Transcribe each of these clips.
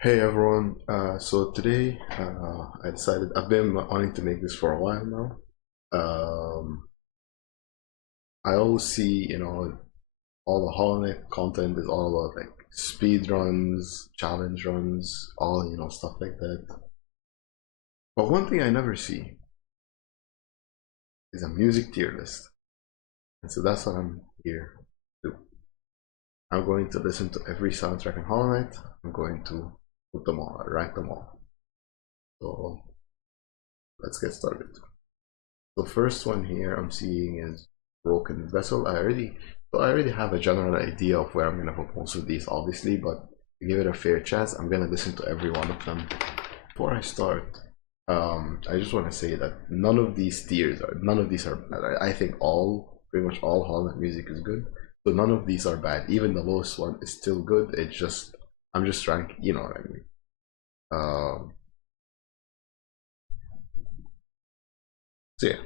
Hey everyone, so today I decided I've been wanting to make this for a while now. I always see, all the Hollow Knight content is all about like speed runs, challenge runs, all stuff like that. But one thing I never see is a music tier list, and so that's what I'm here to do. I'm going to listen to every soundtrack in Hollow Knight. I'm going to put them all, rank them all. So let's get started. The first one here I'm seeing is Broken Vessel. I already have a general idea of where I'm gonna put most of these, obviously, but to give it a fair chance, I'm gonna listen to every one of them. Before I start, I just want to say that none of these are bad. I think pretty much all Holland music is good, so none of these are bad. Even the lowest one is still good. I'm just trying, you know what I mean. Um, so yeah,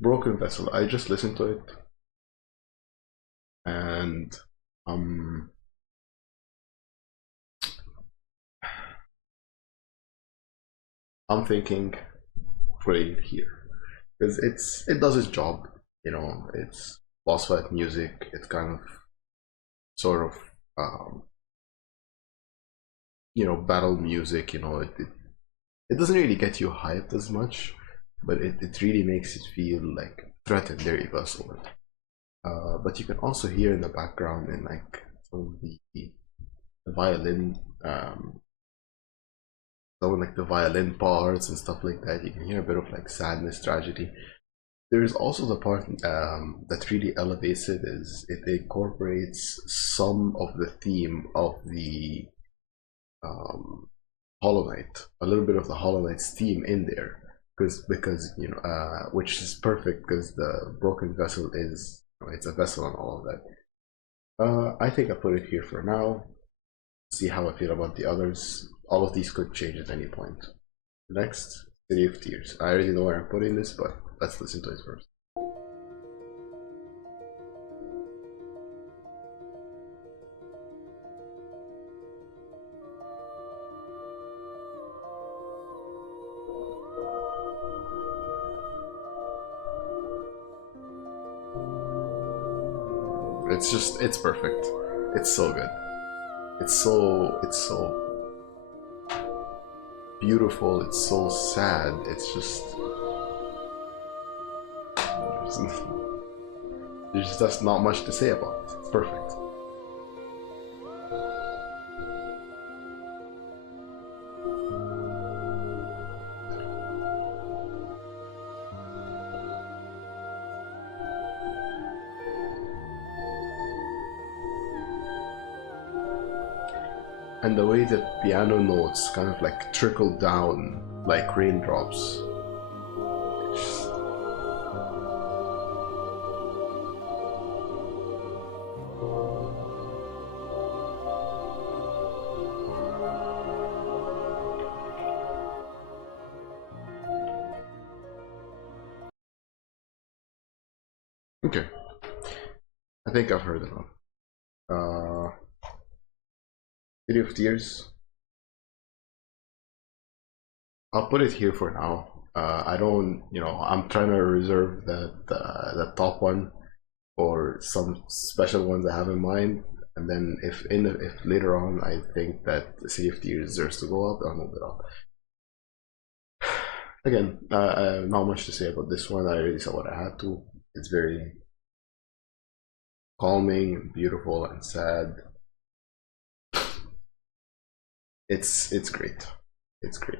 Broken Vessel. I just listened to it and um I'm thinking great here because it does its job. It's boss fight music. It's kind of sort of um, battle music. It doesn't really get you hyped as much, but it really makes it feel like threatened. There you go, sword. But you can also hear in the background in like some of the violin, some of like the violin parts and stuff like that. You can hear a bit of like sadness, tragedy. There's also the part that really elevates it is it incorporates some of the theme of the um, Hollow Knight, a little bit of the Hollow Knight's theme in there, because which is perfect because the broken vessel is it's a vessel and all of that. I think I put it here for now. See how I feel about the others. All of these could change at any point. Next, City of Tears. I already know where I'm putting this, but let's listen to it first. It's perfect. It's so good. It's so beautiful. It's so sad. There's just not much to say about it. It's perfect. And the way the piano notes kind of like trickle down like raindrops. Okay, I think I've heard enough. City of Tears. I'll put it here for now. I don't, I'm trying to reserve that top one for some special ones I have in mind. And then if later on I think that the City of Tears deserves to go up, I'll move it up. Again, not much to say about this one. I already saw what I had to. It's very calming and beautiful and sad. It's great. It's great.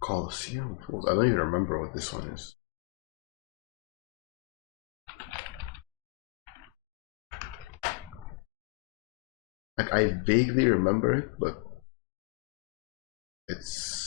Colosseum Fools. I don't even remember what this one is. Like I vaguely remember it, but it's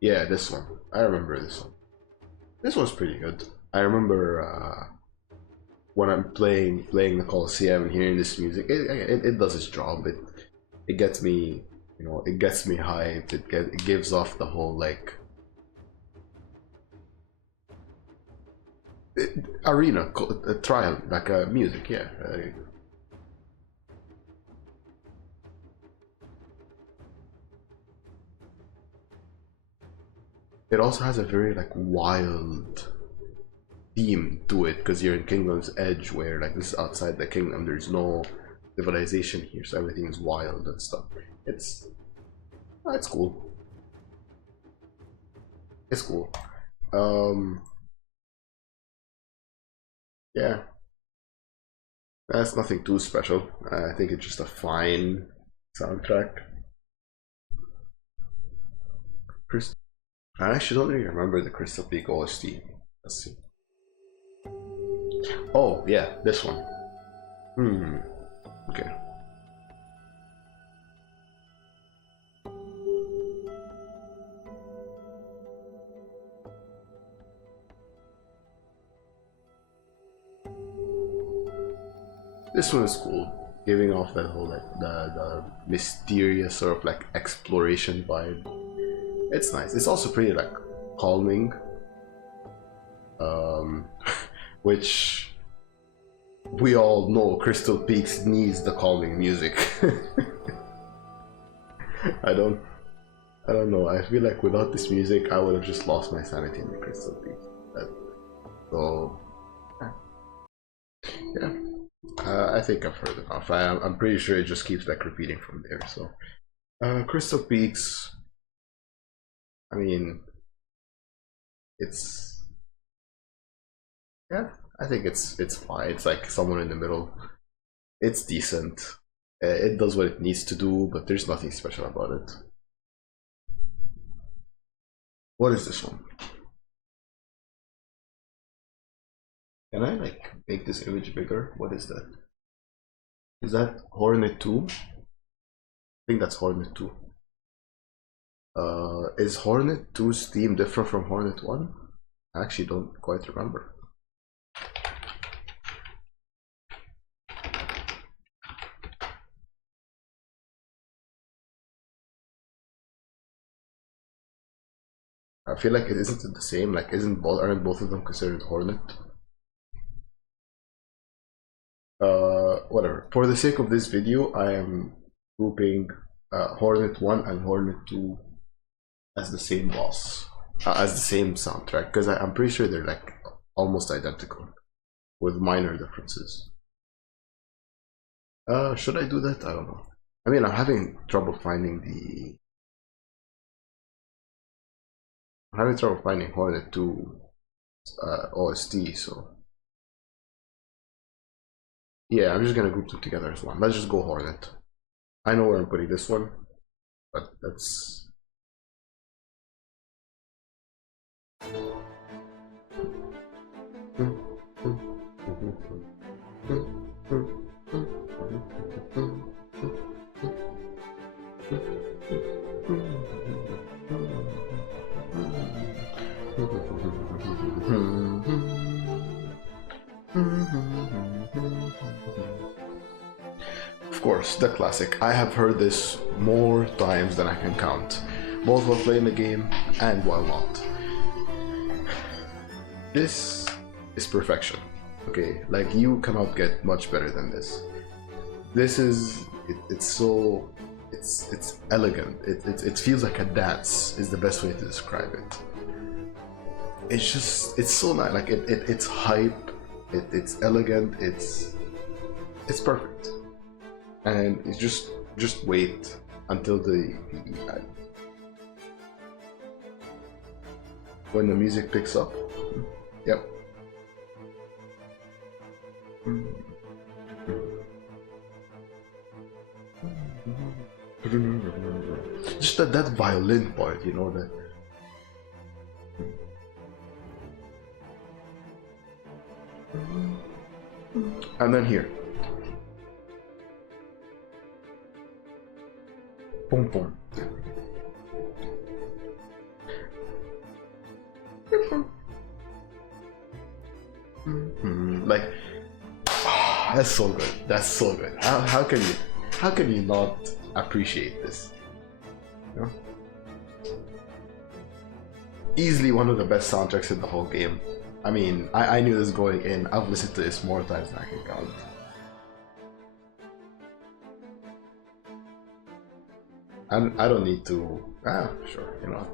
yeah, this one. I remember this one. This one's pretty good. I remember when I'm playing the Colosseum and hearing this music, it does its job. It gets me, you know, it gets me hyped. It gives off the whole like arena trial like music, yeah. It also has a very like wild theme to it because you're in Kingdom's Edge, where like this is outside the kingdom. There's no civilization here, so everything is wild and stuff. It's cool. It's cool. Yeah, that's nothing too special. I think it's just a fine soundtrack. I actually don't really remember the Crystal Peak OST. Let's see. Oh yeah, this one. Okay. This one is cool, giving off that whole like the mysterious sort of like exploration vibe. It's nice. It's also pretty like calming, which we all know Crystal Peaks needs the calming music. I don't know. I feel like without this music, I would have just lost my sanity in the Crystal Peaks. So yeah. I think I've heard enough. I'm pretty sure it just keeps like repeating from there. So, Crystal Peaks. I mean, it's yeah. I think it's fine. It's like somewhere in the middle. It's decent. It does what it needs to do, but there's nothing special about it. What is this one? Can I like make this image bigger? What is that? Is that Hornet 2? I think that's Hornet 2. Is Hornet 2's theme different from Hornet 1? I actually don't quite remember. I feel like it isn't the same. Like, aren't both of them considered Hornet? Whatever. For the sake of this video, I am grouping Hornet 1 and Hornet 2 as the same boss, as the same soundtrack, because I'm pretty sure they're like almost identical, with minor differences. Should I do that? I don't know. I mean, I'm having trouble finding Hornet 2 OST, so yeah, I'm just gonna group them together as one. Let's just go Hornet. I know where I'm putting this one, but that's of course, the classic. I have heard this more times than I can count, both while playing the game and while not. This is perfection. Okay, like you cannot get much better than this. This is it's elegant. It feels like a dance is the best way to describe it. It's so nice. Like it's hype. It's elegant. It's perfect. And it's just wait until when the music picks up. Yep. Just that violin part, you know, that. And then here. Boom, boom. Like, That's so good. That's so good. How can you not appreciate this? You know? Easily one of the best soundtracks in the whole game. I mean, I knew this going in. I've listened to this more times than I can count. And I don't need to. Sure, you know.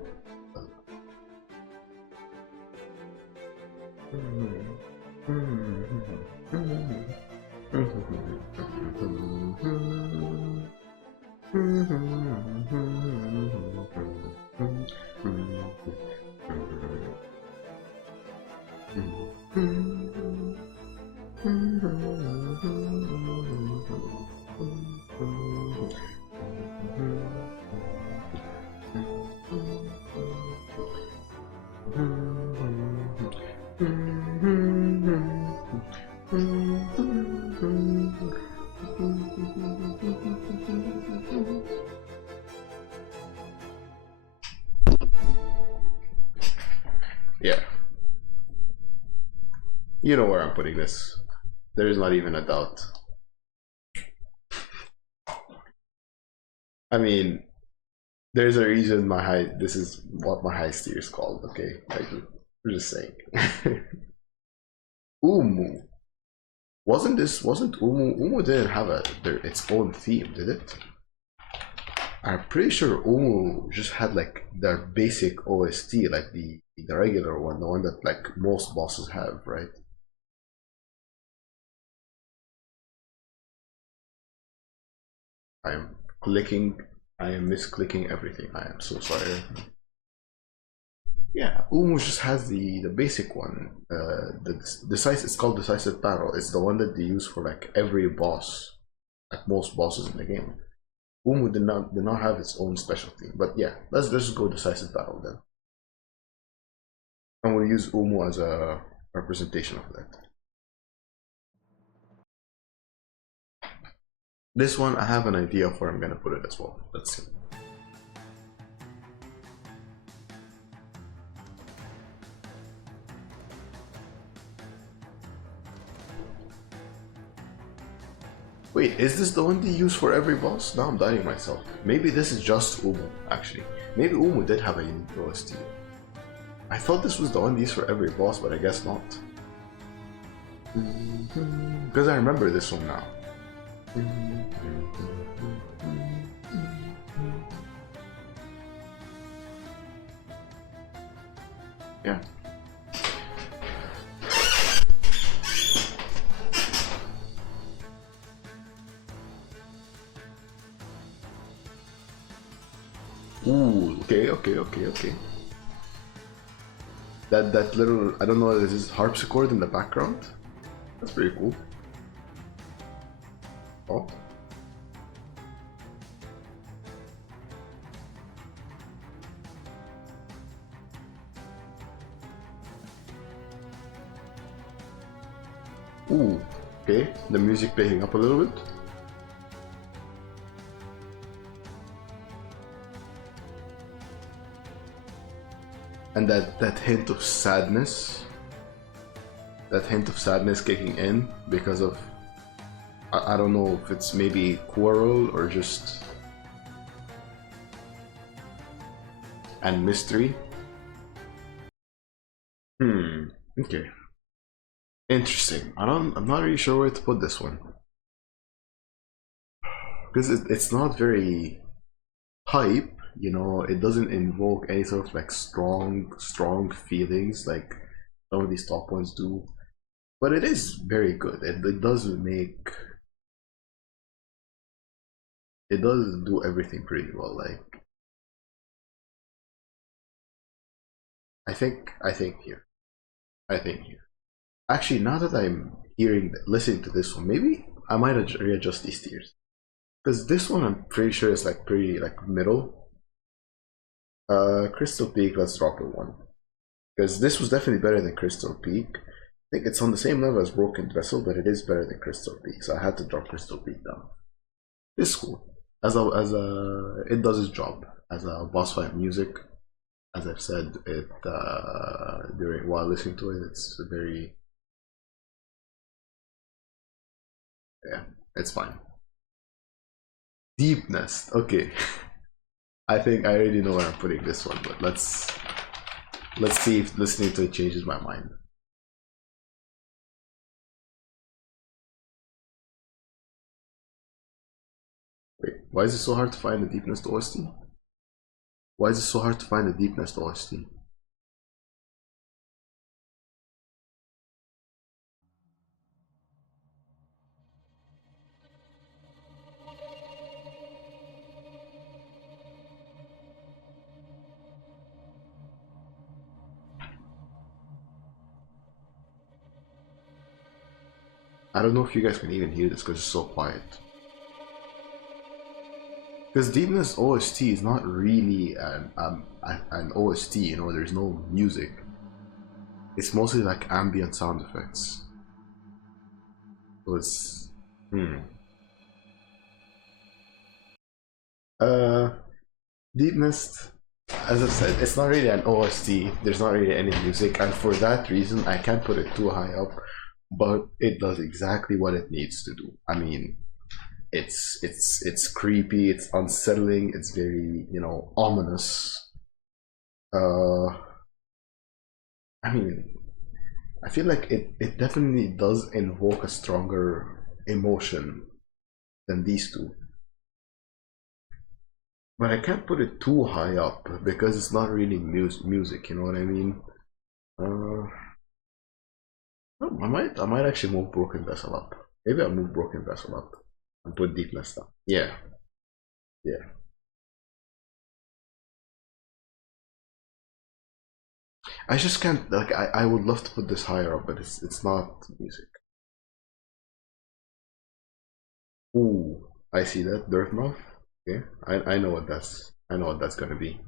Yeah. You know where I'm putting this. There is not even a doubt. I mean, there's a reason my high. This is what my high tier is called. Okay, like we're just saying. Umu wasn't Umu didn't have its own theme, did it? I'm pretty sure Umu just had like their basic OST, like the regular one, the one that like most bosses have, right? I am clicking. I am misclicking everything. I am so sorry. Yeah, Umu just has the basic one. The decisive. It's called decisive battle. It's the one that they use for like every boss, like most bosses in the game. Umu did not have its own specialty. But yeah, let's just go decisive battle then. And we'll use Umu as a representation of that. This one I have an idea of where I'm gonna put it as well. Let's see. Wait, is this the one they use for every boss? Now I'm doubting myself. Maybe this is just Umu, actually. Maybe Umu did have a unique OST. I thought this was the one they used for every boss, but I guess not. Because I remember this one now. Yeah. Ooh, okay. That little, I don't know, this is harpsichord in the background. That's pretty cool. Oh. Ooh, okay. The music picking up a little bit. And that hint of sadness. That hint of sadness kicking in because of, I don't know if it's maybe quarrel or just, and mystery. Okay. Interesting. I'm not really sure where to put this one. Because it's not very hype, you know, it doesn't invoke any sort of like strong feelings like some of these top ones do. But it is very good. It does make, it does do everything pretty well. Like I think here. I think here. Actually, now that I'm listening to this one, maybe I might readjust these tiers. Because this one I'm pretty sure is like pretty like middle. Crystal Peak, let's drop it one. Because this was definitely better than Crystal Peak. I think it's on the same level as Broken Vessel, but it is better than Crystal Peak, so I had to drop Crystal Peak down. It's cool. It does its job as a boss fight music. As I've said, it during while listening to it, it's very Yeah, it's fine. Deep Nest. Okay. I think I already know where I'm putting this one, but let's see if listening to it changes my mind. Wait, why is it so hard to find the Deep Nest OST? Why is it so hard to find the Deep Nest OST? I don't know if you guys can even hear this because it's so quiet. Because Deep Nest OST is not really an OST, you know, there's no music. It's mostly like ambient sound effects. So it's Deep Nest, as I said, it's not really an OST. There's not really any music, and for that reason, I can't put it too high up. But it does exactly what it needs to do. I mean, it's creepy, it's unsettling, it's very, you know, ominous. I mean, I feel like it definitely does invoke a stronger emotion than these two. But I can't put it too high up because it's not really music, you know what I mean? Oh, I might actually move Broken Vessel up. Maybe I'll move Broken Vessel up and put Deep Nest down. Yeah, yeah. I just can't, like, I would love to put this higher up, but it's not music. Ooh, I see that Dirtmouth. Okay, I know what that's gonna be.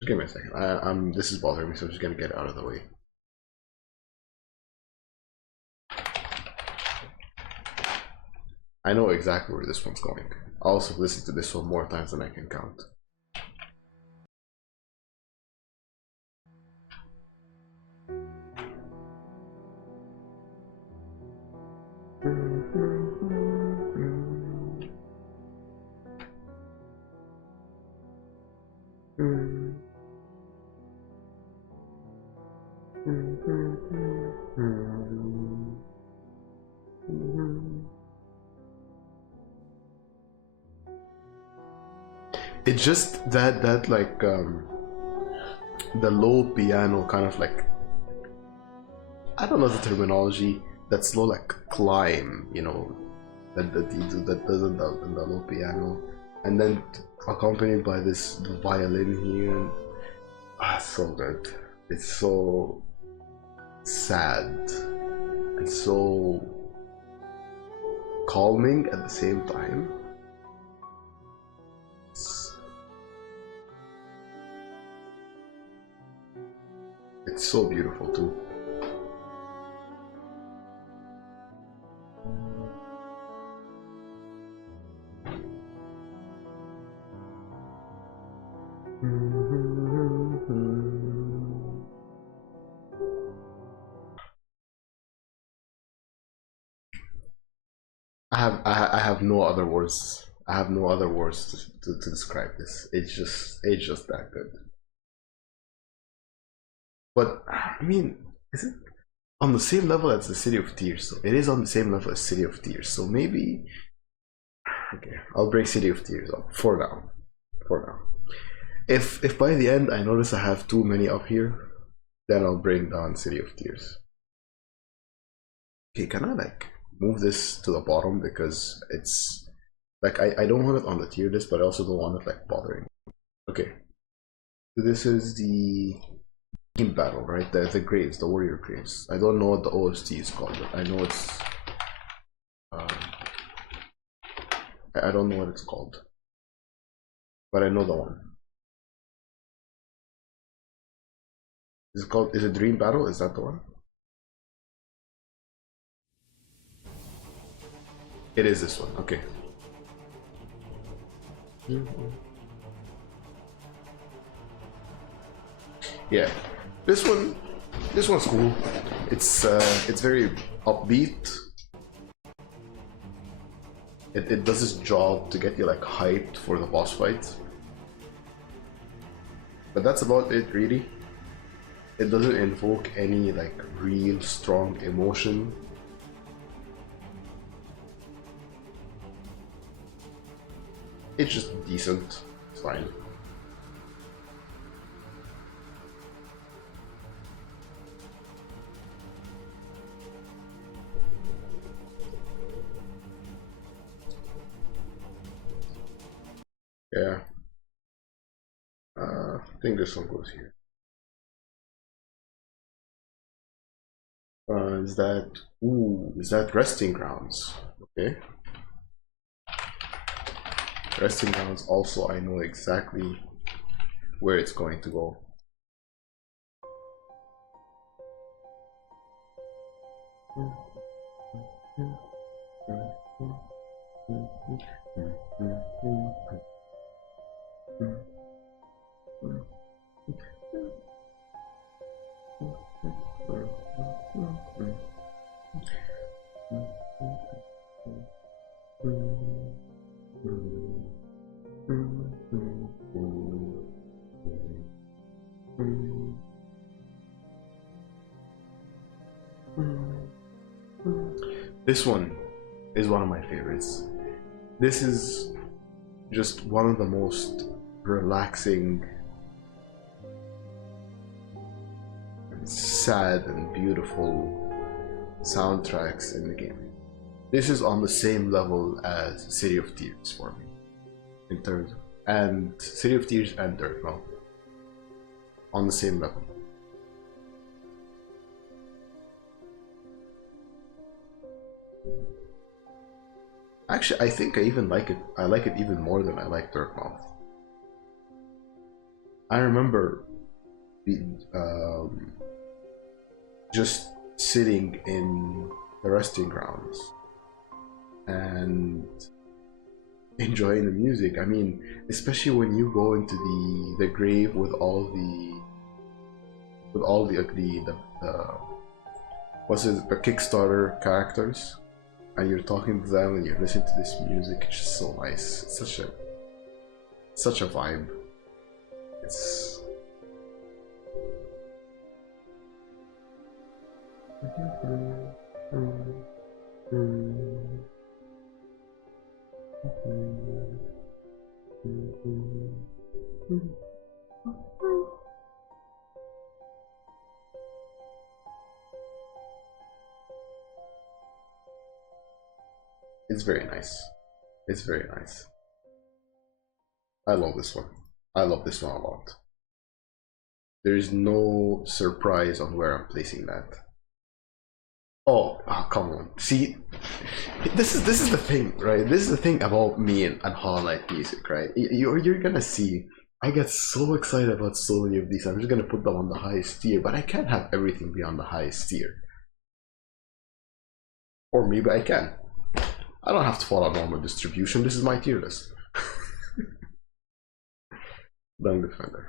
Just give me a second. I'm this is bothering me, so I'm just gonna get it out of the way. I know exactly where this one's going. I'll also listen to this one more times than I can count. It's just that like the low piano kind of like, I don't know the terminology, that slow like climb, you know, that you do that does in the low piano, and then accompanied by this violin here. Ah, so good. It's so sad and so calming at the same time. It's so beautiful too. I have no other words. I have no other words to describe this. It's just that good. But I mean, is it on the same level as the City of Tears? So it is on the same level as City of Tears. So maybe okay, I'll break City of Tears up for now. For now. If by the end I notice I have too many up here, then I'll bring down City of Tears. Okay, can I like move this to the bottom because it's like I don't want it on the tier list, but I also don't want it like bothering. Okay, so this is the team battle, right? The graves, the warrior graves. I don't know what the OST is called, but I know it's I don't know what it's called, but I know the one. Is it called? Is it Dream Battle? Is that the one? It is this one. Okay. Yeah, this one's cool. It's very upbeat. it does its job to get you like hyped for the boss fight. But that's about it, really. It doesn't invoke any like real strong emotion. It's just decent. It's fine. Yeah. I think this one goes here. Is that... Ooh, is that Resting Grounds? Okay. Resting Grounds also, I know exactly where it's going to go. This one is one of my favorites. This is just one of the most relaxing, sad and beautiful soundtracks in the game. This is on the same level as City of Tears for me, in terms of, and City of Tears and Dirtmouth, on the same level. Actually, I think I even like it. I like it even more than I like Dirtmouth. I remember just sitting in the Resting Grounds and enjoying the music. I mean, especially when you go into the grave with all the what's it, the Kickstarter characters, and you're talking to them and you're listening to this music. It's just so nice. It's such a vibe. It's it's very nice. It's very nice. I love this one. I love this one a lot. There is no surprise on where I'm placing that. Oh, come on. See, this is the thing, right? This is the thing about me and Hollow Knight music, right? You're gonna see, I get so excited about so many of these. I'm just gonna put them on the highest tier, but I can't have everything be on the highest tier. Or maybe I can. I don't have to follow normal distribution. This is my tier list. Dung Defender.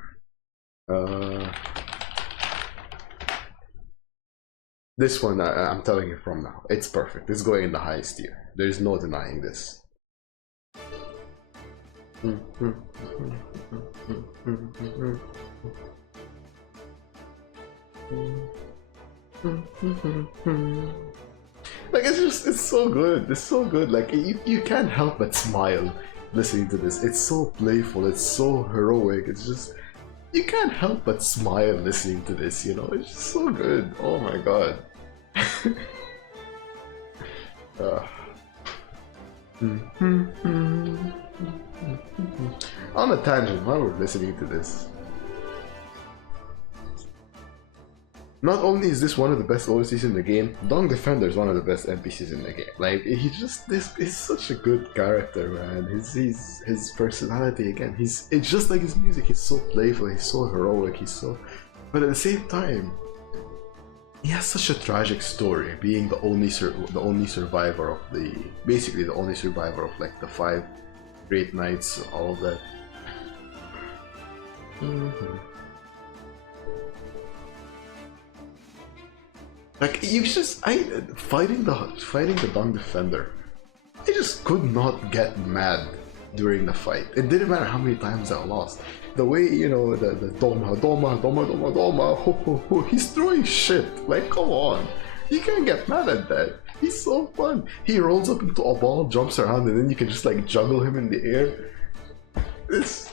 This one, I'm telling you from now, it's perfect. It's going in the highest tier. There's no denying this. Like, it's so good. It's so good. Like, you can't help but smile listening to this. It's so playful. It's so heroic. It's just, you can't help but smile listening to this, you know? It's just so good. Oh my god. On a tangent, while we're listening to this, not only is this one of the best OSTs in the game, Dung Defender is one of the best NPCs in the game. Like, he just, this is such a good character, man. His personality, again, it's just like his music. He's so playful, he's so heroic, but at the same time, he has such a tragic story, being the only survivor of basically the only survivor of like the 5 great knights, all of that. Like, you just, fighting the Dung Defender, I just could not get mad during the fight. It didn't matter how many times I lost. The way, you know, the Doma, ho, ho, ho, he's throwing shit. Like, come on. You can't get mad at that. He's so fun. He rolls up into a ball, jumps around, and then you can just like juggle him in the air. It's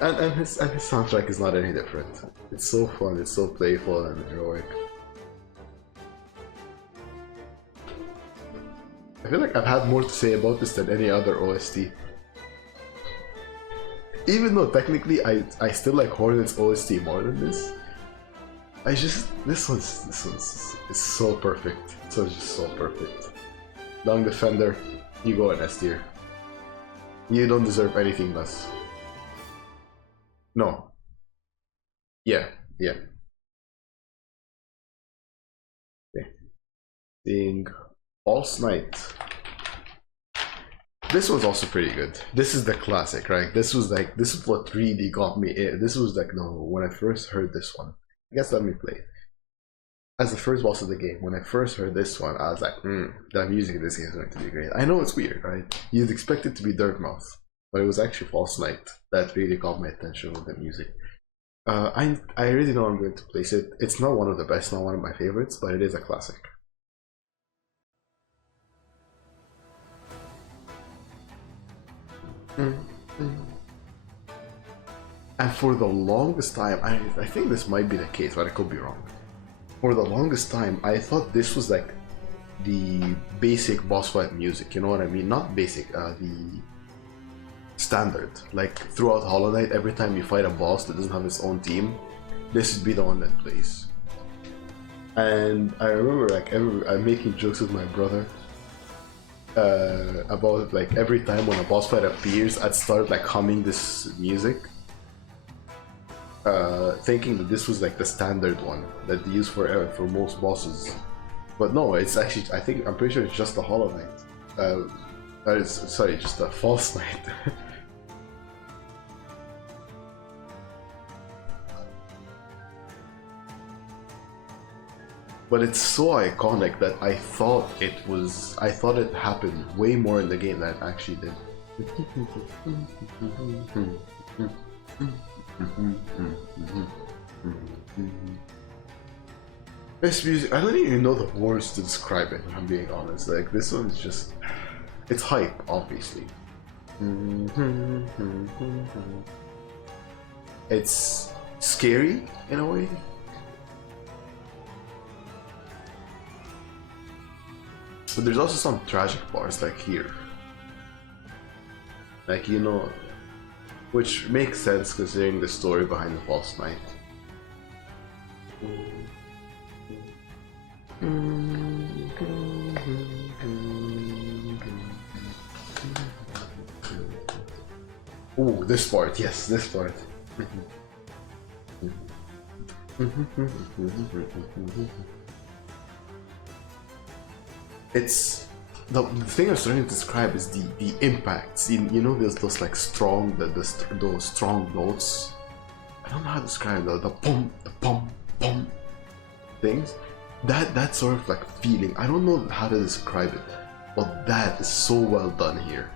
and his soundtrack is not any different. It's so fun, it's so playful and heroic. I feel like I've had more to say about this than any other OST. Even though technically I still like Hornet's OST more than this. This one's is so perfect. So it's just so perfect. Long Defender, you go in S tier. You don't deserve anything less. No. Yeah. Okay. Being False Knight. This was also pretty good. This is the classic, right? This is what really got me in. This was like, no, when I first heard this one. I guess let me play it. As the first boss of the game, when I first heard this one, I was like, the music in this game is going to be great. I know it's weird, right? You'd expect it to be Dirtmouth, but it was actually False Knight that really caught my attention with the music. I already know I'm going to place it. It's not one of the best, not one of my favorites, but it is a classic. And for the longest time, I think this might be the case, but I could be wrong. For the longest time, I thought this was like the basic boss fight music, you know what I mean? Not basic, the standard. Like throughout Hollow Knight, every time you fight a boss that doesn't have its own theme, this would be the one that plays. And I remember like I'm making jokes with my brother about like every time when a boss fight appears, I'd start like humming this music, thinking that this was like the standard one that they use for most bosses. But no, it's actually, I'm pretty sure it's just the Hollow Knight. Sorry, just the False Knight. But it's so iconic that I thought it happened way more in the game than it actually did. This music, I don't even know the words to describe it, if I'm being honest. Like, this one's just, it's hype, obviously. It's scary in a way. But there's also some tragic parts, like here. Like, you know, which makes sense considering the story behind the False Knight. Ooh, this part, yes, this part. It's the thing I'm starting to describe is the impacts. You know, there's those like strong, those strong notes. I don't know how to describe the pum things. That sort of like feeling. I don't know how to describe it, but that is so well done here.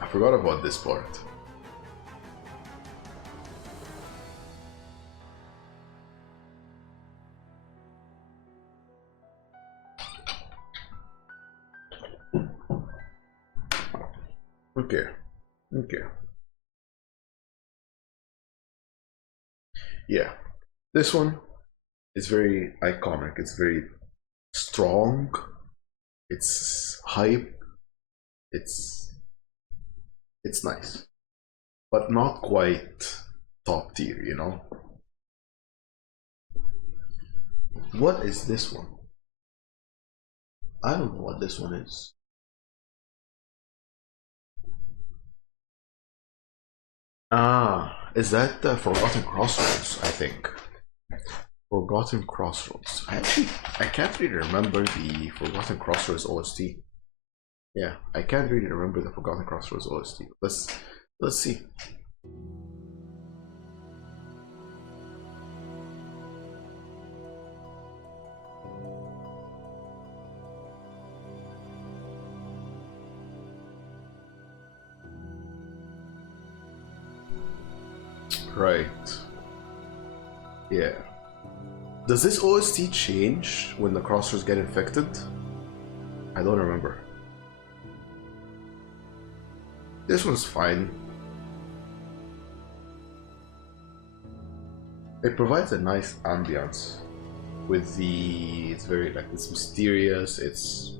I forgot about this part. Okay. Yeah. This one is very iconic. It's very strong. It's hype. It's nice, but not quite top tier, you know. What is this one? I don't know what this one is. Ah, is that Forgotten Crossroads? I think. Forgotten Crossroads. I can't really remember the Forgotten Crossroads OST. Yeah, I can't really remember the Forgotten Crossroads OST. Let's see. Right. Yeah. Does this OST change when the crossroads get infected? I don't remember. This one's fine. It provides a nice ambience with it's very like it's mysterious, it's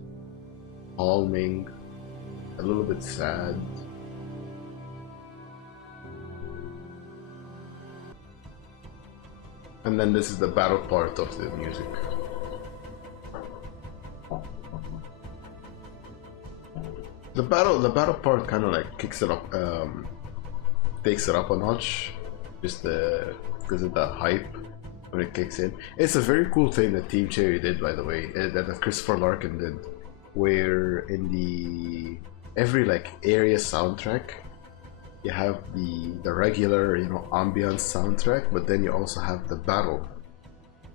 calming, a little bit sad. And then this is the battle part of the music. The battle part kind of like kicks it up, takes it up a notch, just because of the hype when it kicks in. It's a very cool thing that Team Cherry did, by the way, that Christopher Larkin did, where in the every like area soundtrack, you have the regular ambience soundtrack, but then you also have the battle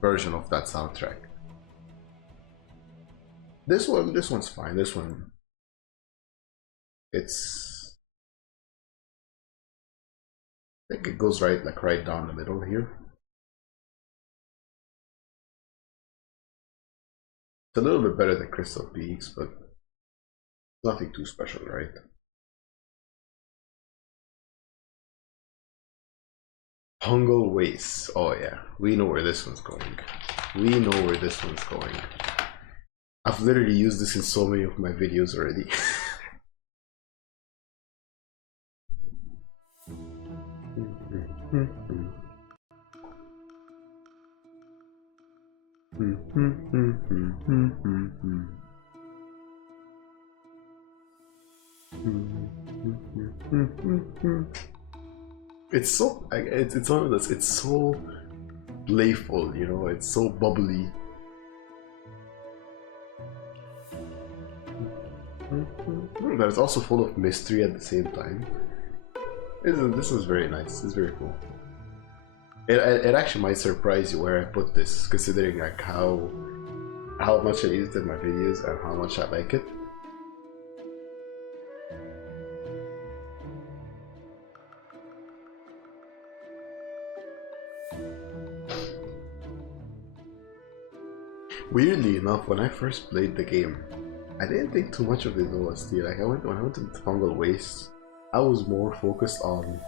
version of that soundtrack. This one's fine. This one, I think it goes right down the middle here. It's a little bit better than Crystal Peaks, but nothing too special, right? Hungle Waste. Oh yeah, we know where this one's going. We know where this one's going. I've literally used this in so many of my videos already. It's so it's one of those. It's so playful, It's so bubbly. But it's also full of mystery at the same time. This is very nice. It's very cool. It actually might surprise you where I put this, considering like how much I use it in my videos and how much I like it. Weirdly enough, when I first played the game, I didn't think too much of the OST. Like when I went to Fungal Waste, I was more focused on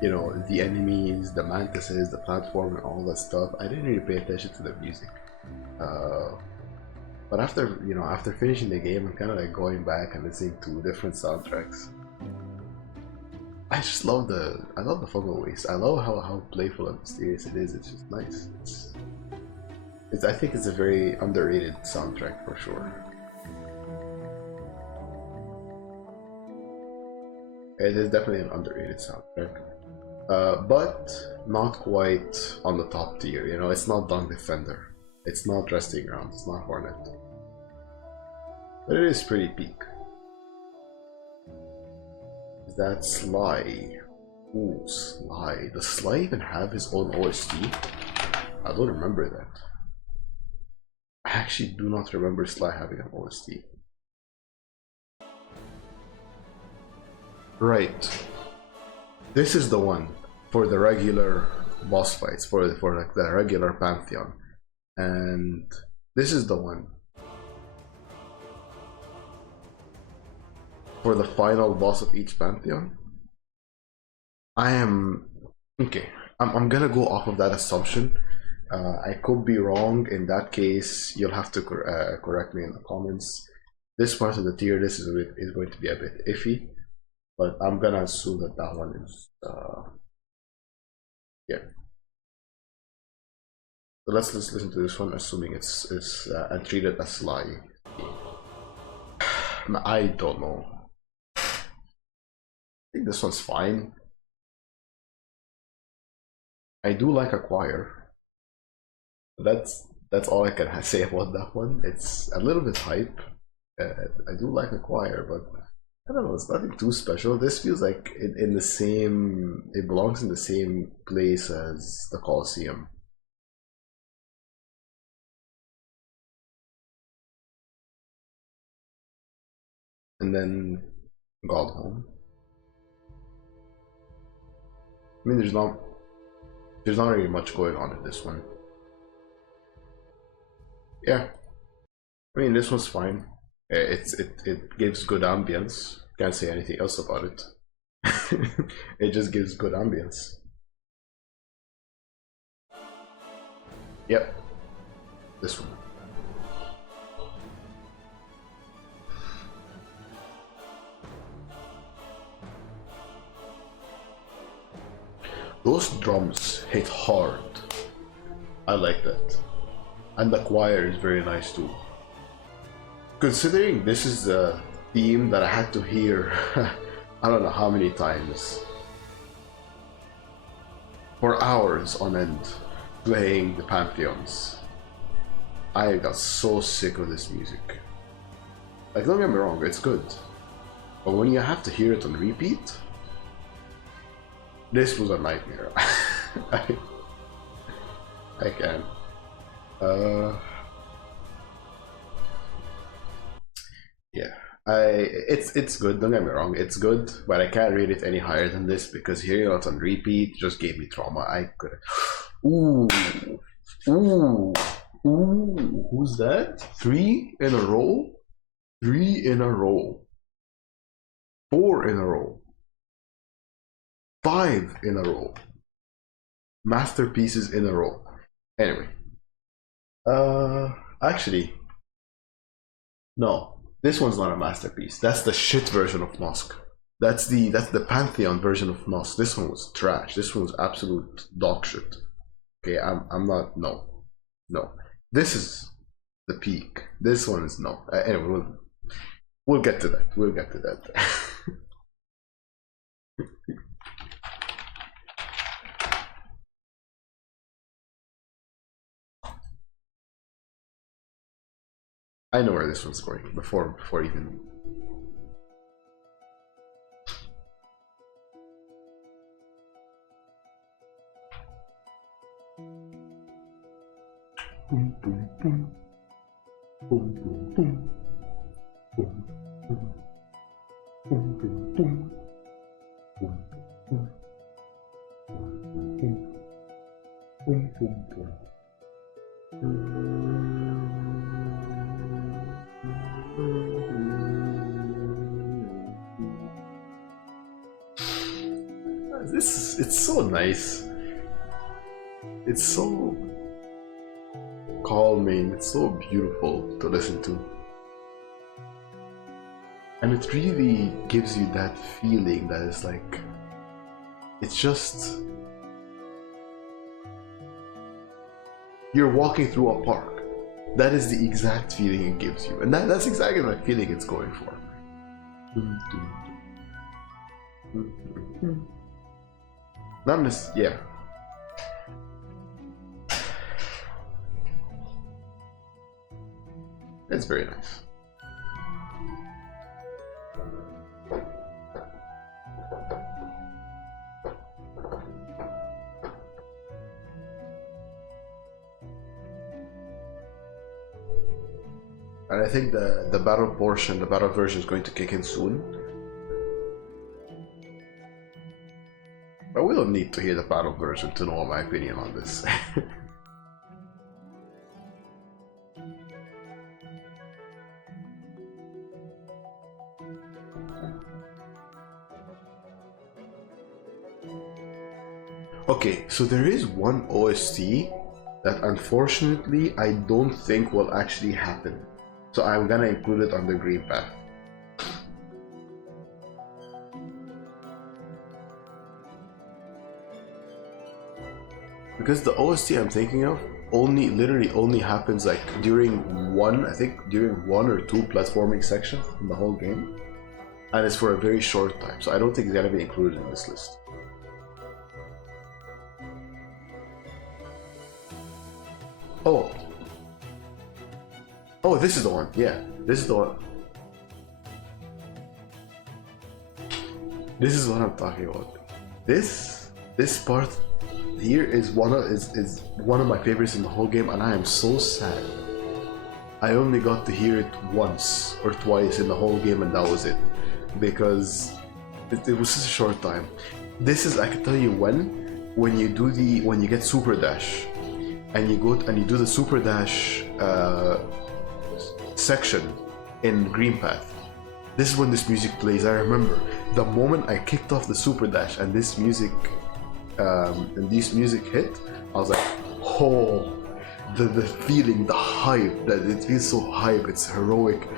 the enemies, the mantises, the platform, and all that stuff. I didn't really pay attention to the music. But after finishing the game, I'm kind of like going back and listening to different soundtracks. I just love I love the Fungal Waste. I love how playful and mysterious it is. It's just nice. I think it's a very underrated soundtrack for sure. It is definitely an underrated soundtrack. But not quite on the top tier, it's not Dawn Defender, it's not Resting Ground, it's not Hornet. But it is pretty peak. Is that Sly? Ooh, Sly. Does Sly even have his own OST? I don't remember that. I actually do not remember Sly having an OST. Right. This is the one for the regular boss fights, for like the regular Pantheon. And this is the one for the final boss of each Pantheon. Okay. I'm gonna go off of that assumption. I could be wrong. In that case, you'll have to correct me in the comments. This part of the tier list is going to be a bit iffy, but I'm gonna assume that one is yeah. So let's listen to this one, assuming it's and treat it as Sly. I don't know. I think this one's fine. I do like a choir. That's all I can say about that one. It's a little bit hype. I do like a choir, but I don't know. It's nothing too special. This feels like in the same. It belongs in the same place as the Colosseum. And then Godhome. I mean, there's not really much going on in this one. Yeah, I mean, this one's fine. It gives good ambience. Can't say anything else about it. It just gives good ambience. Yep, this one. Those drums hit hard. I like that. And the choir is very nice too. Considering this is the theme that I had to hear I don't know how many times for hours on end playing the Pantheons. I got so sick of this music. Like, don't get me wrong, it's good. But when you have to hear it on repeat, this was a nightmare. I can. Yeah. It's good, don't get me wrong, it's good, but I can't rate it any higher than this because hearing it on repeat just gave me trauma. I could. Ooh. Ooh. Ooh. Who's that? 3 in a row? 3 in a row. 4 in a row. 5 in a row. Masterpieces in a row. Anyway. Actually, no. This one's not a masterpiece. That's the shit version of Nosk. That's the Pantheon version of Nosk. This one was trash. This one was absolute dog shit. Okay, I'm not. No. This is the peak. This one is no. Anyway, we'll get to that. We'll get to that. I know where this one's going before even. Boom, boom, boom. Boom, boom, boom. Boom, boom. Boom, boom, boom. Boom, boom. Boom, boom, boom, boom. It's so nice. It's so calming. It's so beautiful to listen to. And it really gives you that feeling that is like, it's just, you're walking through a park. That is the exact feeling it gives you. And that's exactly the feeling it's going for. Not necessarily, yeah. It's very nice. And I think the battle portion, the battle version is going to kick in soon. But we don't need to hear the battle version to know my opinion on this. Okay, so there is one OST that unfortunately I don't think will actually happen. So I'm gonna include it on the Green Path. Because the OST I'm thinking of literally only happens like during one or two platforming sections in the whole game. And it's for a very short time, so I don't think it's gonna be included in this list. Oh. Oh, this is the one. Yeah, this is the one. This is what I'm talking about. This part here is one of my favorites in the whole game, and I am so sad. I only got to hear it once or twice in the whole game, and that was it, because it was such a short time. This is, I can tell you when you get Super Dash, and you do the Super Dash section in Green Path. This is when this music plays. I remember the moment I kicked off the Super Dash and this music hit, I was like, oh, the feeling, the hype, that it feels so hype, it's heroic.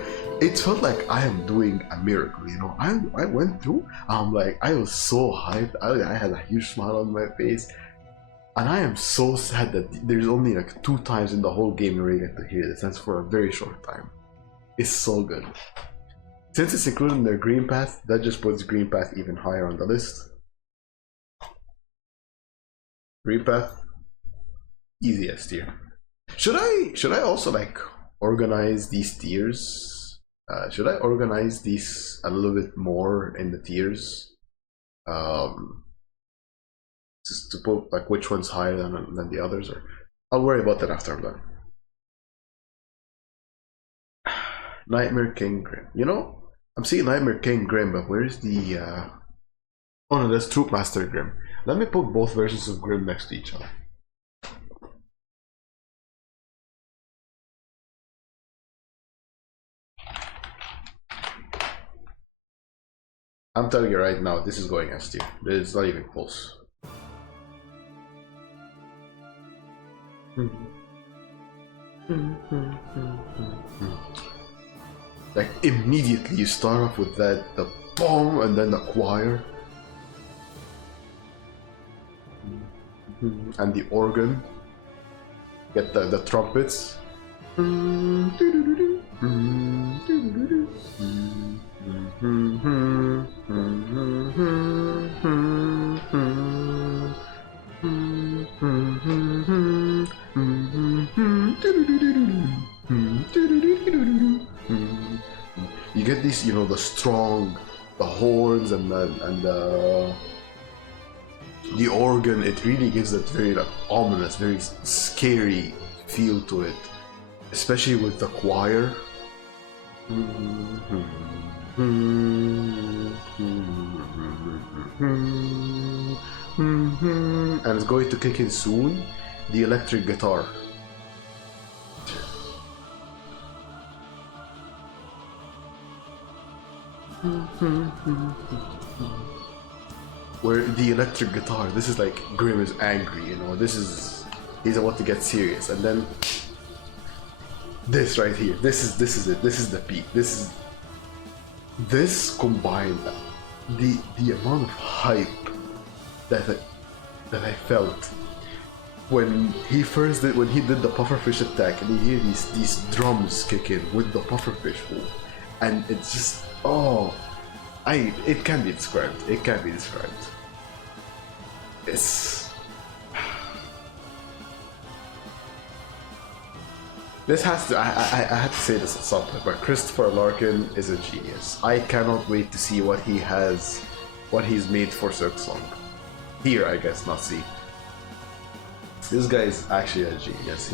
It felt like I am doing a miracle, you know. I went through, I'm like, I was so hyped, I had a huge smile on my face. And I am so sad that there's only like 2 times in the whole game where you get to hear this, and it's for a very short time. It's so good. Since it's included in their Green Path, that just puts Green Path even higher on the list. Green Path, easy S tier. Should I also like organize these tiers? Should I organize these a little bit more in the tiers? Just to put like which one's higher than the others, or I'll worry about that after I'm done. Nightmare King Grim. You know, I'm seeing Nightmare King Grim, but where's the oh no, that's Troop Master Grim. Let me put both versions of Grim next to each other. I'm telling you right now, this is going S tier. It's not even close. Like immediately you start off with the bomb and then the choir and the organ. Get the trumpets. You get these, you know, the horns and the organ. It really gives that very like ominous, very scary feel to it, especially with the choir. And it's going to kick in soon, the electric guitar. Where the electric guitar, this is like Grim is angry, you know, he's about to get serious, and then this right here, this is it, this is the peak, this combined, the amount of hype that I felt when he did the pufferfish attack, and you hear these drums kick in with the pufferfish move, and it's just, oh, it can't be described. It can't be described. This has to. I had to say this at some point, but Christopher Larkin is a genius. I cannot wait to see what he's made for Silksong. Here, I guess, not see. This guy is actually a genius.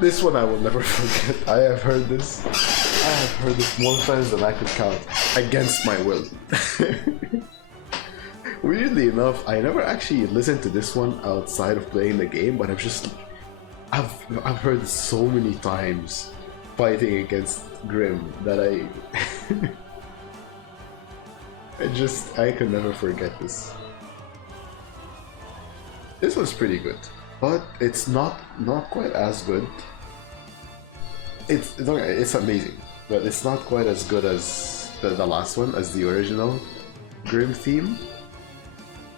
This one I will never forget. I have heard this more times than I could count, against my will. Weirdly enough, I never actually listened to this one outside of playing the game, but I've heard it so many times fighting against Grim that I could never forget this. This was pretty good. but it's not quite as good. It's amazing, but it's not quite as good as the last one, as the original Grim theme.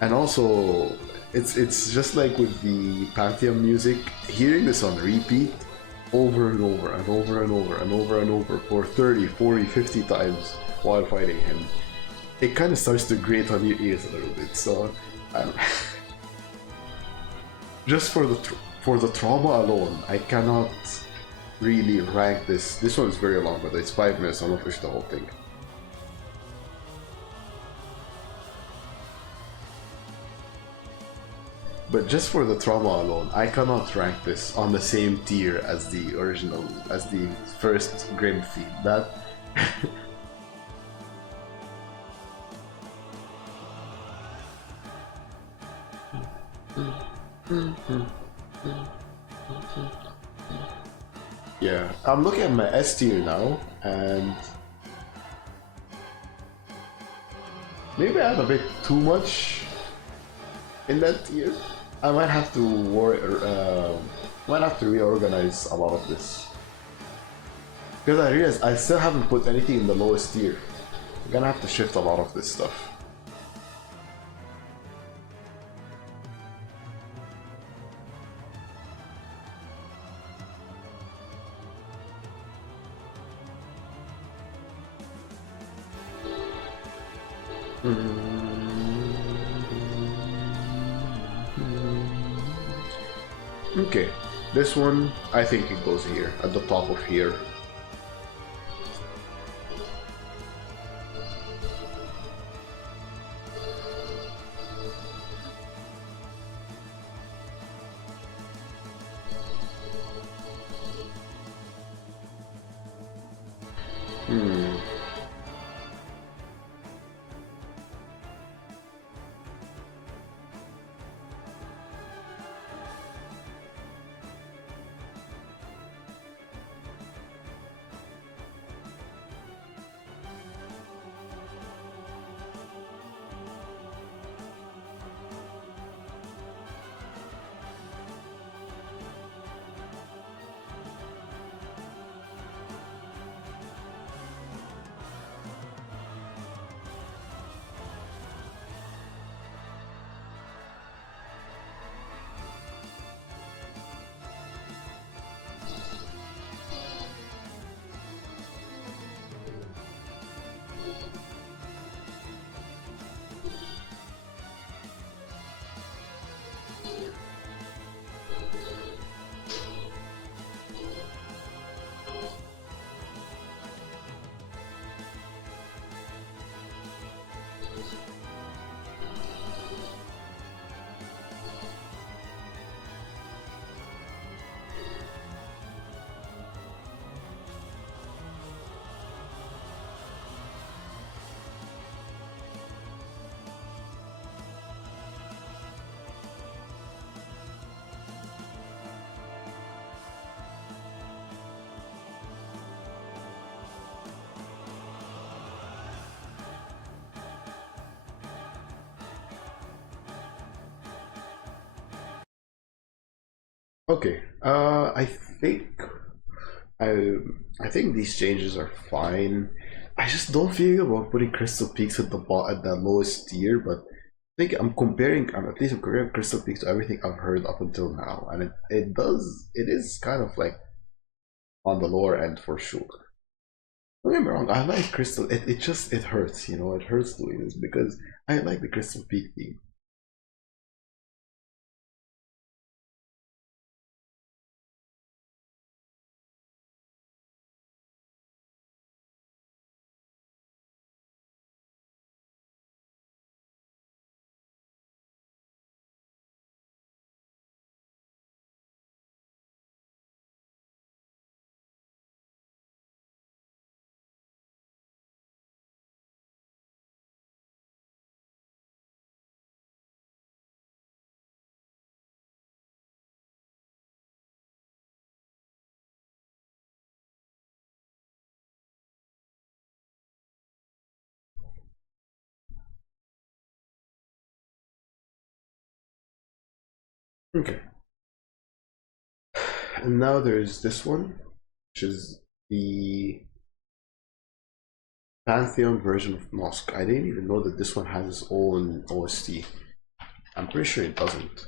And also, it's just like with the Pantheon music, hearing this on repeat over and over and over and over and over and over for 30, 40, 50 times while fighting him, it kind of starts to grate on your ears a little bit. So, um, just for the trauma alone, I cannot really rank this. This one is very long, but it's 5 minutes. I'm gonna push the whole thing. But just for the trauma alone, I cannot rank this on the same tier as the original, as the first Grim theme. That yeah, I'm looking at my S tier now, and maybe I have a bit too much in that tier. I might have to might have to reorganize a lot of this because I realize I still haven't put anything in the lowest tier. I'm gonna have to shift a lot of this stuff. Okay, this one I think it goes here at the top of here. Hmm. Okay. I I think these changes are fine. I just don't feel about putting Crystal Peaks at at the lowest tier, but I think I'm at least I'm comparing Crystal Peaks to everything I've heard up until now, and it is kind of like on the lower end for sure. Don't get me wrong, I like Crystal. It just it hurts, it hurts doing this because I like the Crystal Peak theme. Okay. And now there's this one, which is the Pantheon version of Nosk. I didn't even know that this one has its own OST. I'm pretty sure it doesn't.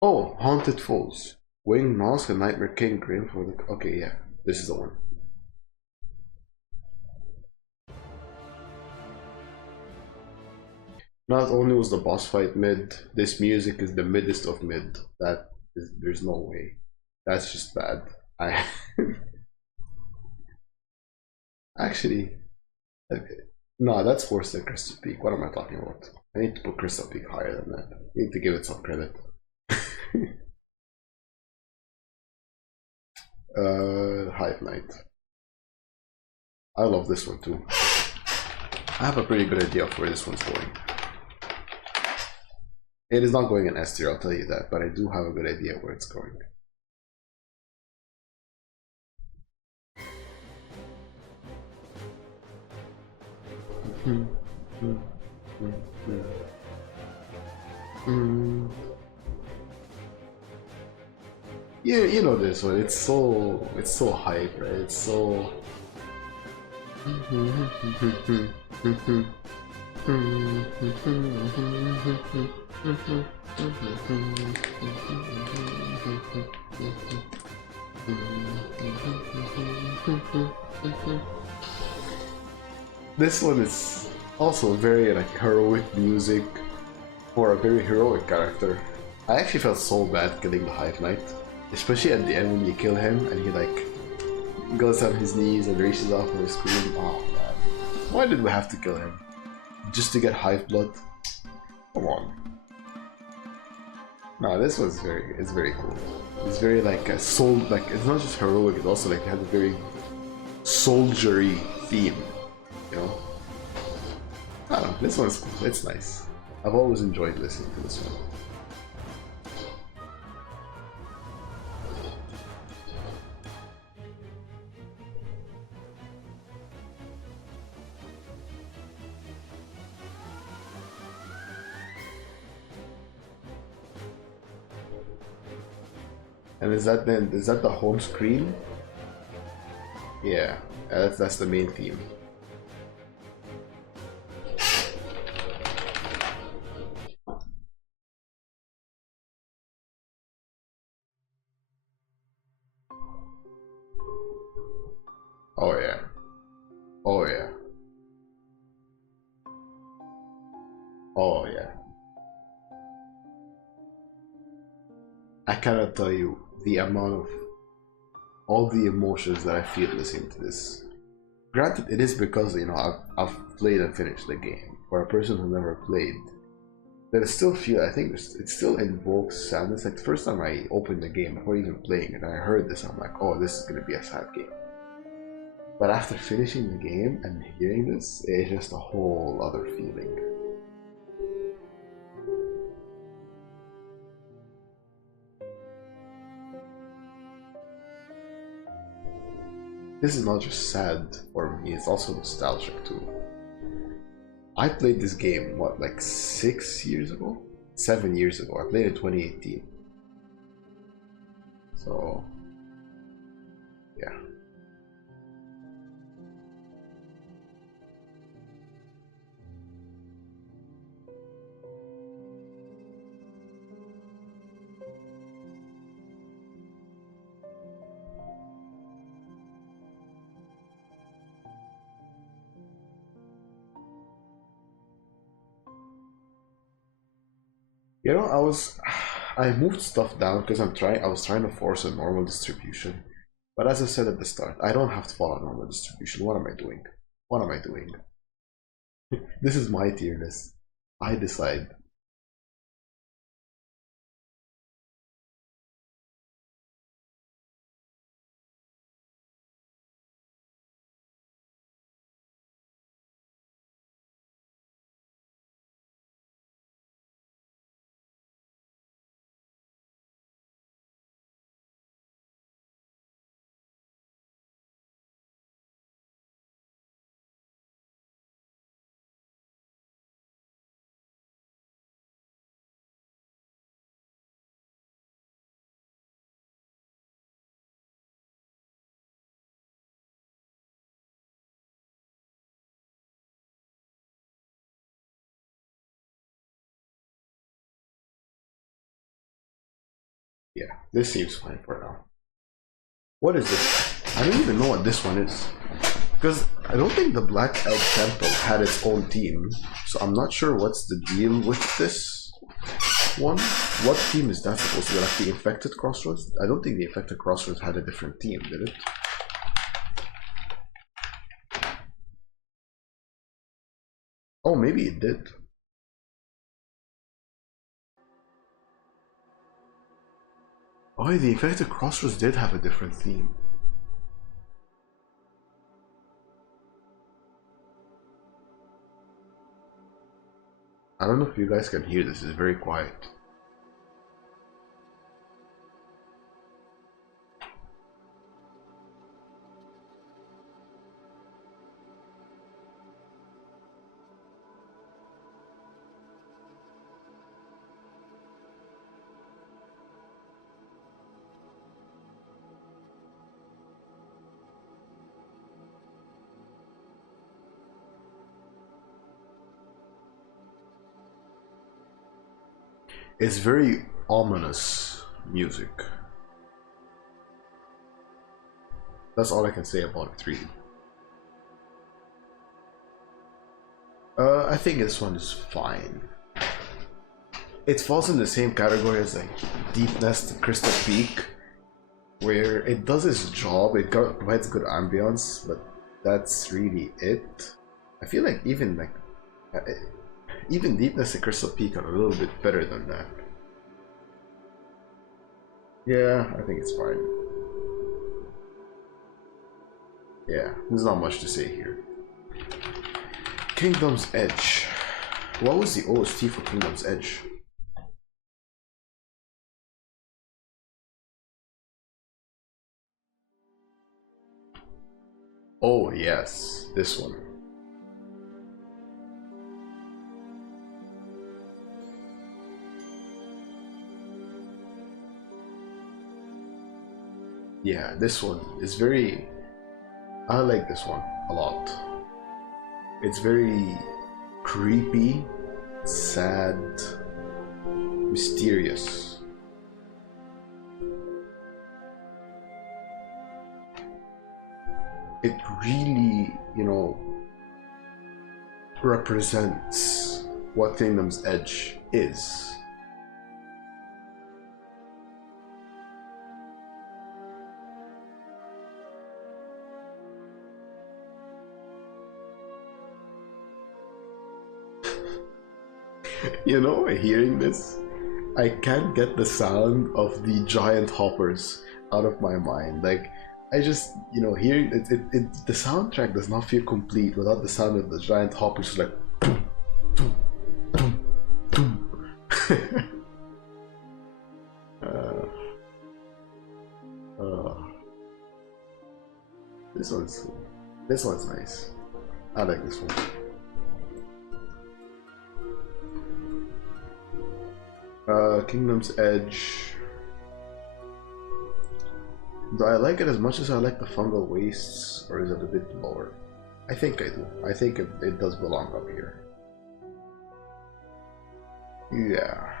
Oh, Haunted Falls. Wing, Nosk, and Nightmare King, Grim for the. Okay, yeah, this is the one. Not only was the boss fight mid, this music is the middest of mid. That is, there's no way. That's just bad. I actually, no, that's worse than Crystal Peak. What am I talking about? I need to put Crystal Peak higher than that. I need to give it some credit. Hive Knight. I love this one too. I have a pretty good idea of where this one's going. It is not going in S tier, I'll tell you that, but I do have a good idea where it's going. You know this one. It's so hype, right? It's so. This one is also very like heroic music for a very heroic character. I actually felt so bad killing the Hive Knight, especially at the end when you kill him and he like goes on his knees and reaches out for his screen. Oh man, why did we have to kill him? Just to get Hive blood? Come on. No, this was it's very cool. It's very like a soul, like it's not just heroic, it's also like it has a very soldiery theme, you know? I don't know, this one's cool, it's nice. I've always enjoyed listening to this one. And is that the home screen? Yeah, that's the main theme. Oh yeah. Oh yeah. Oh yeah. I cannot tell you the amount of all the emotions that I feel listening to this. Granted, it is because you know I've played and finished the game. For a person who never played, that I still feel. I think it still invokes sadness. Like the first time I opened the game before even playing it, and I heard this, I'm like, oh, this is gonna be a sad game. But after finishing the game and hearing this, it's just a whole other feeling. This is not just sad for me, it's also nostalgic too. I played this game, what, like 6 years ago? 7 years ago. I played it in 2018. So, yeah. You know, I moved stuff down because I was trying to force a normal distribution. But as I said at the start, I don't have to follow normal distribution. What am I doing? What am I doing? This is my tier list. I decide. This seems fine for now. What is this? I don't even know what this one is. Because I don't think the Black Elk Temple had its own theme. So I'm not sure what's the deal with this one. What theme is that supposed to be? Like the Infected Crossroads? I don't think the Infected Crossroads had a different theme, did it? Oh, maybe it did. Oh, the Infected Crossroads did have a different theme. I don't know if you guys can hear this, it's very quiet. It's very ominous music. That's all I can say about it, really. I think this one is fine. It falls in the same category as like Deep Nest and Crystal Peak, where it does its job, it provides good ambience, but that's really it. I feel like even Deep Nest and Crystal Peak are a little bit better than that. Yeah, I think it's fine. Yeah, there's not much to say here. Kingdom's Edge. What was the OST for Kingdom's Edge? Oh yes, this one. Yeah, this one is very... I like this one a lot. It's very creepy, sad, mysterious. It really, you know, represents what Kingdom's Edge is. You know, hearing this, I can't get the sound of the giant hoppers out of my mind. Like, I just, you know, hearing the soundtrack does not feel complete without the sound of the giant hoppers, like, boom, boom, boom, boom. This one's nice. I like this one. Kingdom's Edge. Do I like it as much as I like the Fungal Wastes, or is it a bit lower? I think I do. I think it does belong up here. Yeah.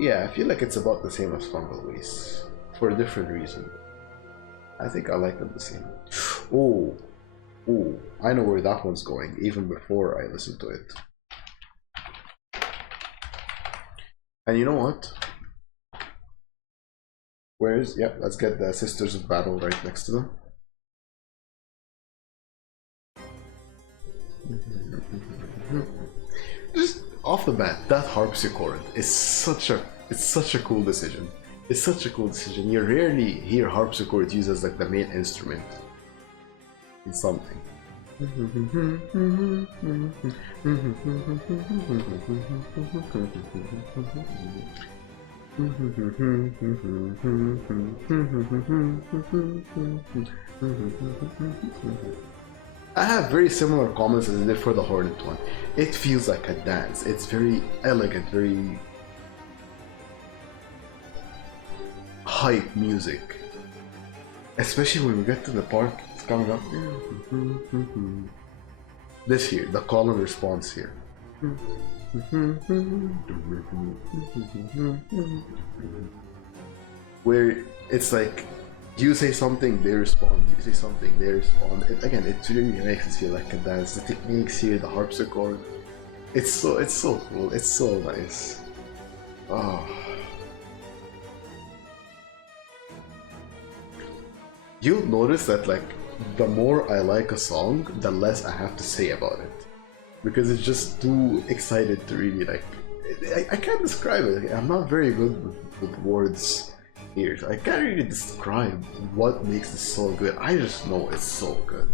Yeah, I feel like it's about the same as Fungal Wastes, for a different reason. I think I like them the same. Oh, I know where that one's going, even before I listen to it. And you know what? Where's... Yep, let's get the Sisters of Battle right next to them. Just off the bat, that harpsichord is such a cool decision. It's such a cool decision. You rarely hear harpsichord used as like the main instrument in something. I have very similar comments as I did for the Hornet one. It feels like a dance. It's very elegant, very hype music. Especially when we get to the part it's coming up. This here, the call and response here. Where it's like you say something, they respond. You say something, they respond. Again, it really makes it feel like a dance. The techniques here, the harpsichord, it's so cool. It's so nice. Oh. You'll notice that like the more I like a song, the less I have to say about it, because it's just too excited to really like. I can't describe it. I'm not very good with words here. I can't really describe what makes this so good. I just know it's so good.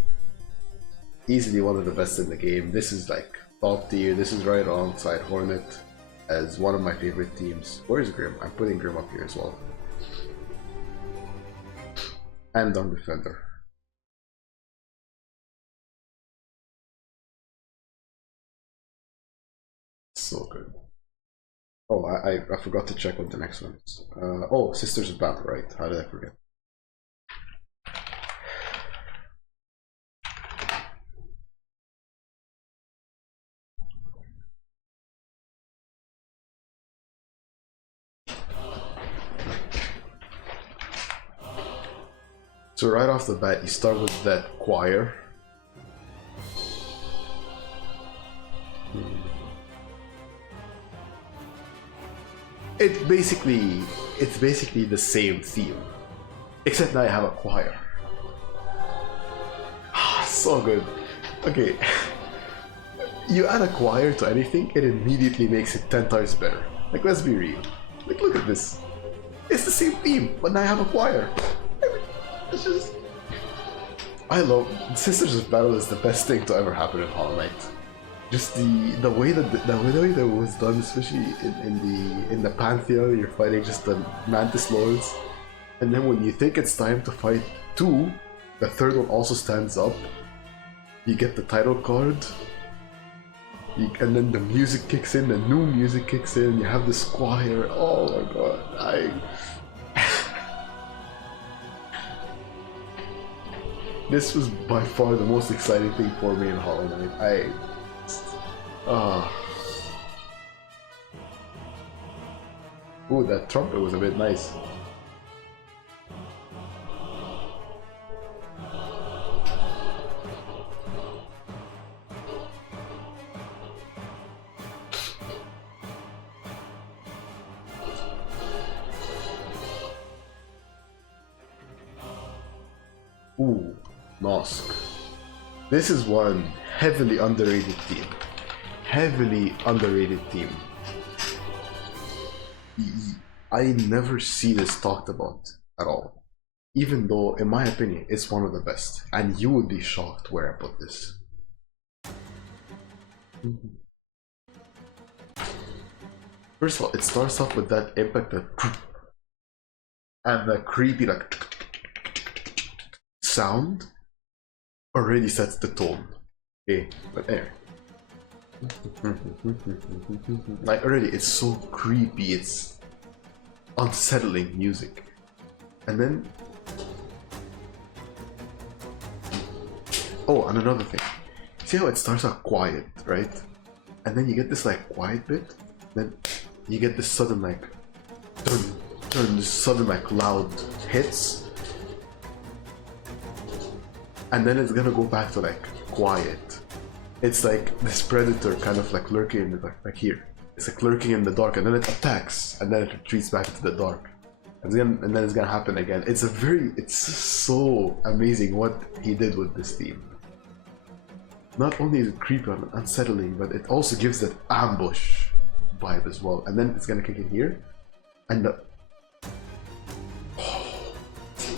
Easily one of the best in the game. This is like top tier. This is right alongside Hornet as one of my favorite teams. Where's Grim? I'm putting Grim up here as well. And Dark Defender. So good. Oh, I forgot to check what the next one is. Oh, Sisters of Battle, right? How did I forget? So right off the bat, you start with that choir. It's basically the same theme, except now I have a choir. So good. Okay, you add a choir to anything, it immediately makes it 10 times better. Like, let's be real. Like, look at this. It's the same theme, but now I have a choir. It's just... I love... Sisters of Battle is the best thing to ever happen in Hollow Knight. Just the way that the way that it was done, especially in the Pantheon, you're fighting just the Mantis Lords, and then when you think it's time to fight two, the third one also stands up. You get the title card, and then the music kicks in, the new music kicks in. You have the squire. Oh my god, this was by far the most exciting thing for me in Hollow Knight. Ooh, that trumpet was a bit nice. Ooh, Nosk. This is one heavily underrated team. Heavily underrated team. I never see this talked about at all. Even though, in my opinion, it's one of the best. And you would be shocked where I put this. First of all, it starts off with that impact and the creepy like sound already sets the tone. Okay, but there. Like already, it's so creepy. It's unsettling music, and then oh, and another thing. See how it starts out quiet, right? And then you get this like quiet bit, then you get this sudden like this sudden like loud hits, and then it's gonna go back to like quiet. It's like this predator kind of like lurking in the dark, like here. It's like lurking in the dark, and then it attacks, and then it retreats back to the dark, and then it's gonna happen again. It's so amazing what he did with this theme. Not only is it creepy and unsettling, but it also gives that ambush vibe as well. And then it's gonna kick in here, and the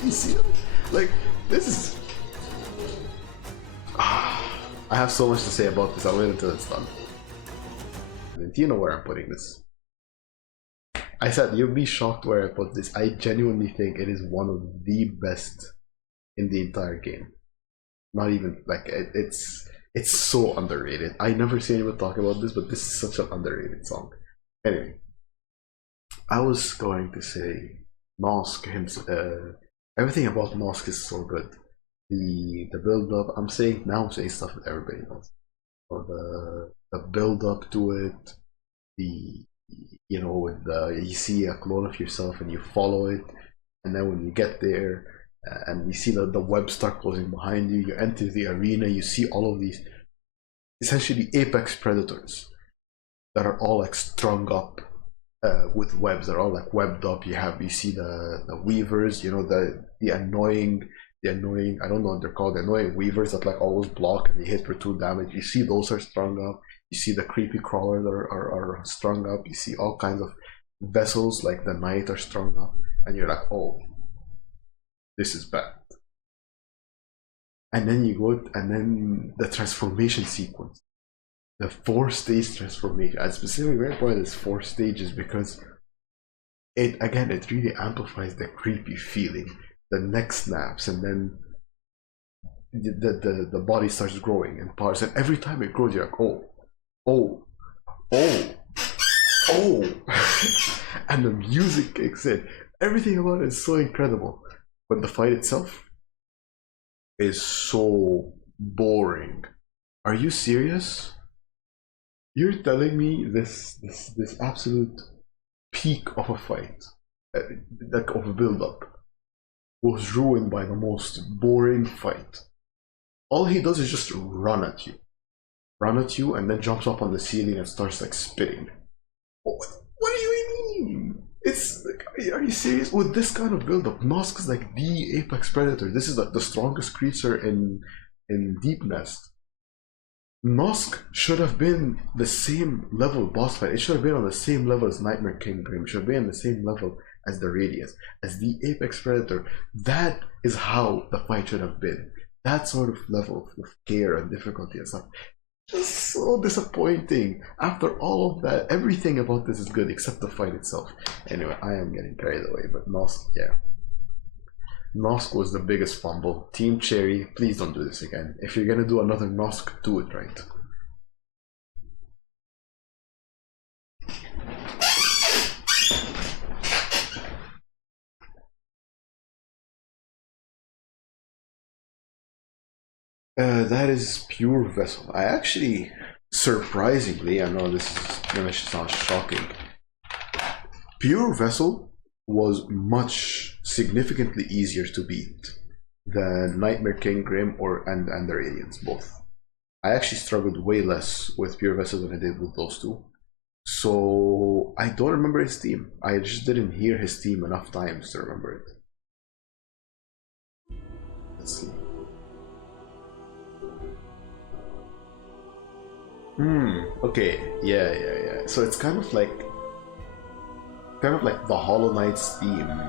you see it? Like this is. I have so much to say about this. I'll wait until it's done. And do you know where I'm putting this? I said you'll be shocked where I put this. I genuinely think it is one of the best in the entire game. Not even like it's so underrated. I never see anyone talk about this, but this is such an underrated song. Anyway, I was going to say Nosk himself. Everything about Nosk is so good. The build up. I'm saying stuff that everybody knows. Or the build up to it, the with the you see a clone of yourself and you follow it, and then when you get there and you see the web start closing behind you, you enter the arena, you see all of these essentially apex predators that are all like strung up with webs. They're all like webbed up. You see the weavers, the annoying I don't know what they're called, the annoying weavers that like always block and they hit for 2 damage. You see those are strung up. You see the creepy crawlers are strung up. You see all kinds of vessels like the knight are strung up, and you're like, oh, this is bad. And then you go, and then the transformation sequence, the 4-stage transformation. I specifically very important is 4 stages because it really amplifies the creepy feeling. The neck snaps, and then the body starts growing in parts, and every time it grows, you're like, oh, and the music kicks in. Everything about it is so incredible, but the fight itself is so boring. Are you serious? You're telling me this absolute peak of a fight, like of a build-up, was ruined by the most boring fight? All he does is just run at you, and then jumps up on the ceiling and starts like spitting. What do you mean? It's like, are you serious? With this kind of build-up, Nosk is like the apex predator. This is like the strongest creature in Deep Nest. Nosk should have been the same level boss fight. It should have been on the same level as Nightmare King Grim. It should have been on the same level as the Radiance, as the apex predator. That is how the fight should have been. That sort of level of care and difficulty and stuff. Just so disappointing. After all of that, everything about this is good except the fight itself. Anyway, I am getting carried away, but Nosk, yeah. Nosk was the biggest fumble. Team Cherry, please don't do this again. If you're gonna do another Nosk, do it right. That is Pure Vessel. I actually, surprisingly, I know this is gonna sound shocking, Pure Vessel was much significantly easier to beat than Nightmare King Grim and the Radiance, both. I actually struggled way less with Pure Vessel than I did with those two. So I don't remember his team. I just didn't hear his team enough times to remember it. Let's see. Okay. Yeah. So it's kind of like the Hollow Knight's theme,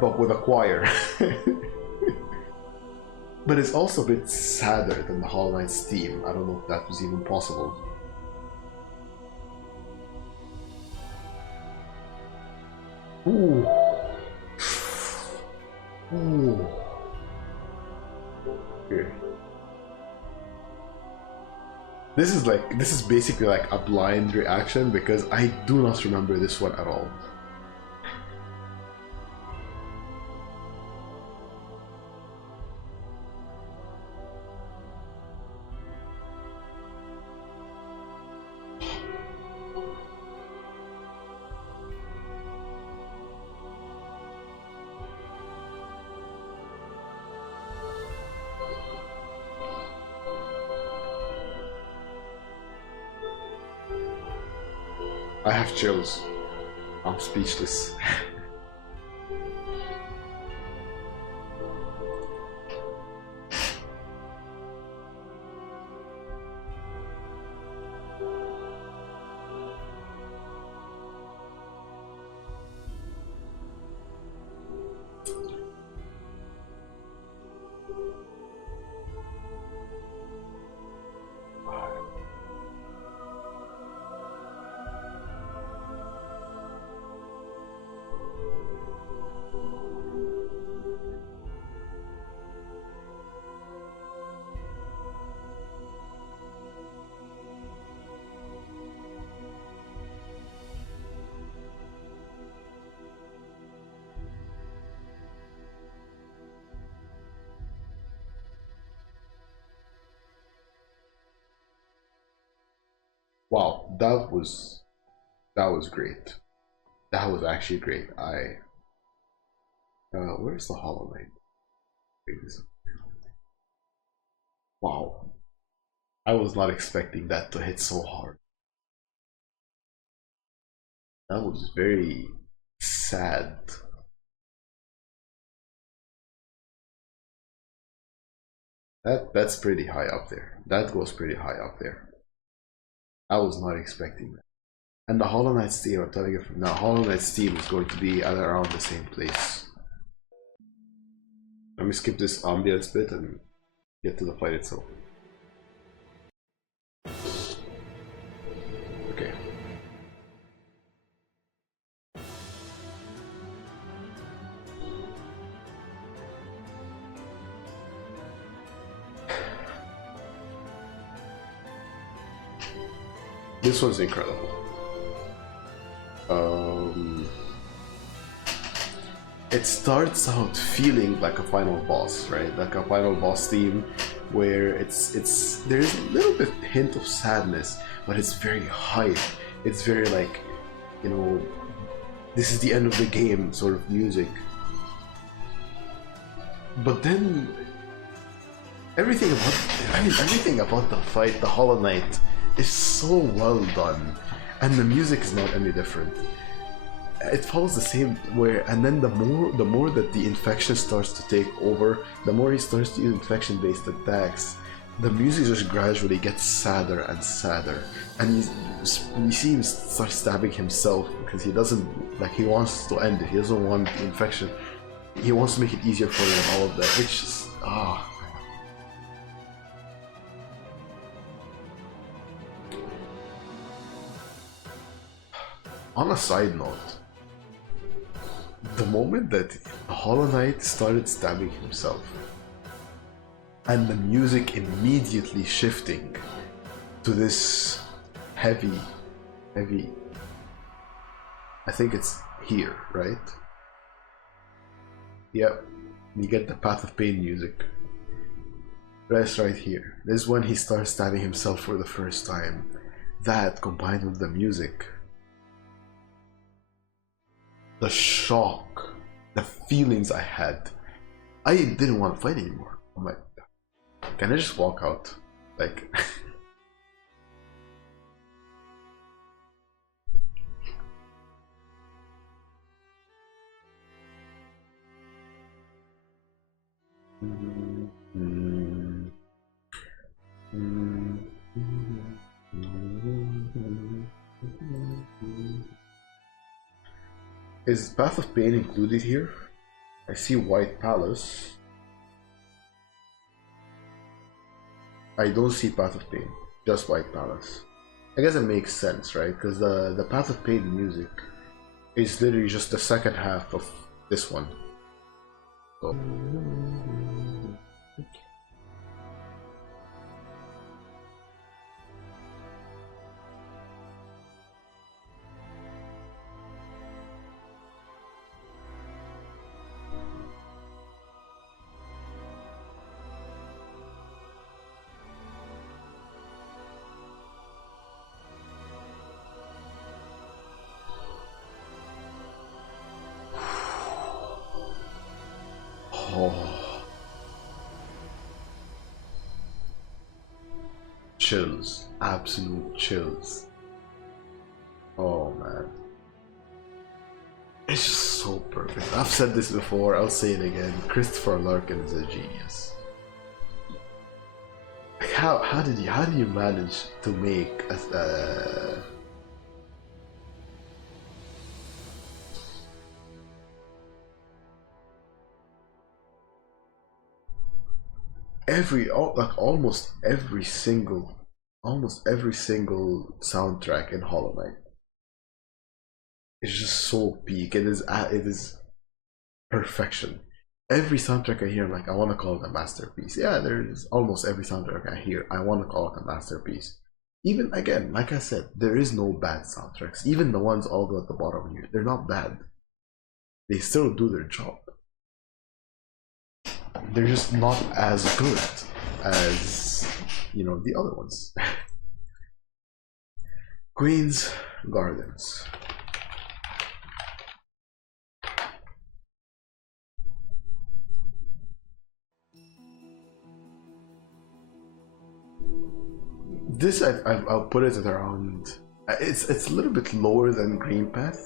but with a choir. But it's also a bit sadder than the Hollow Knight's theme. I don't know if that was even possible. Ooh. Okay. This is basically like a blind reaction because I do not remember this one at all. I have chills. I'm speechless. Wow, that was great. That was actually great. Where's the Hollow Knight? Wow, I was not expecting that to hit so hard. That was very sad. That's pretty high up there. That goes pretty high up there. I was not expecting that. And the Hollow Knight's team, I'm telling you from now, Hollow Knight's team is going to be at around the same place. Let me skip this ambience bit and get to the fight itself. Okay. This was incredible. It starts out feeling like a final boss, right? Like a final boss theme where there's a little bit hint of sadness, but it's very hype. It's very like, you know, this is the end of the game sort of music. But then everything about the fight, the Hollow Knight, is so well done, and the music is not any different. It follows the same and then the more that the infection starts to take over, the more he starts to use infection-based attacks, the music just gradually gets sadder and sadder, and he seems to start stabbing himself because he doesn't he wants to end it. He doesn't want the infection. He wants to make it easier for him and all of that, which is On a side note, the moment that Hollow Knight started stabbing himself and the music immediately shifting to this heavy, I think it's here, right? Yep, you get the Path of Pain music. That's right here. This is when he starts stabbing himself for the first time. That combined with the music, the shock, the feelings I had. I didn't want to fight anymore. I'm like, can I just walk out? Like, is Path of Pain included here? I see White Palace. I don't see Path of Pain, just White Palace. I guess it makes sense, right? Because the Path of Pain music is literally just the second half of this one. So. Chills, absolute chills. Oh man, it's just so perfect. I've said this before, I'll say it again. Christopher Larkin is a genius. How did you manage to make almost every single soundtrack in Hollow Knight is just so peak. It is perfection. Every soundtrack I hear, I'm like, I want to call it a masterpiece. Yeah, there's almost every soundtrack I hear, I want to call it a masterpiece. Even again, like I said, there is no bad soundtracks. Even the ones all the way at the bottom here, they're not bad. They still do their job. They're just not as good as, you know, the other ones. Queen's Gardens. This I'll put it at around. It's a little bit lower than Green Path.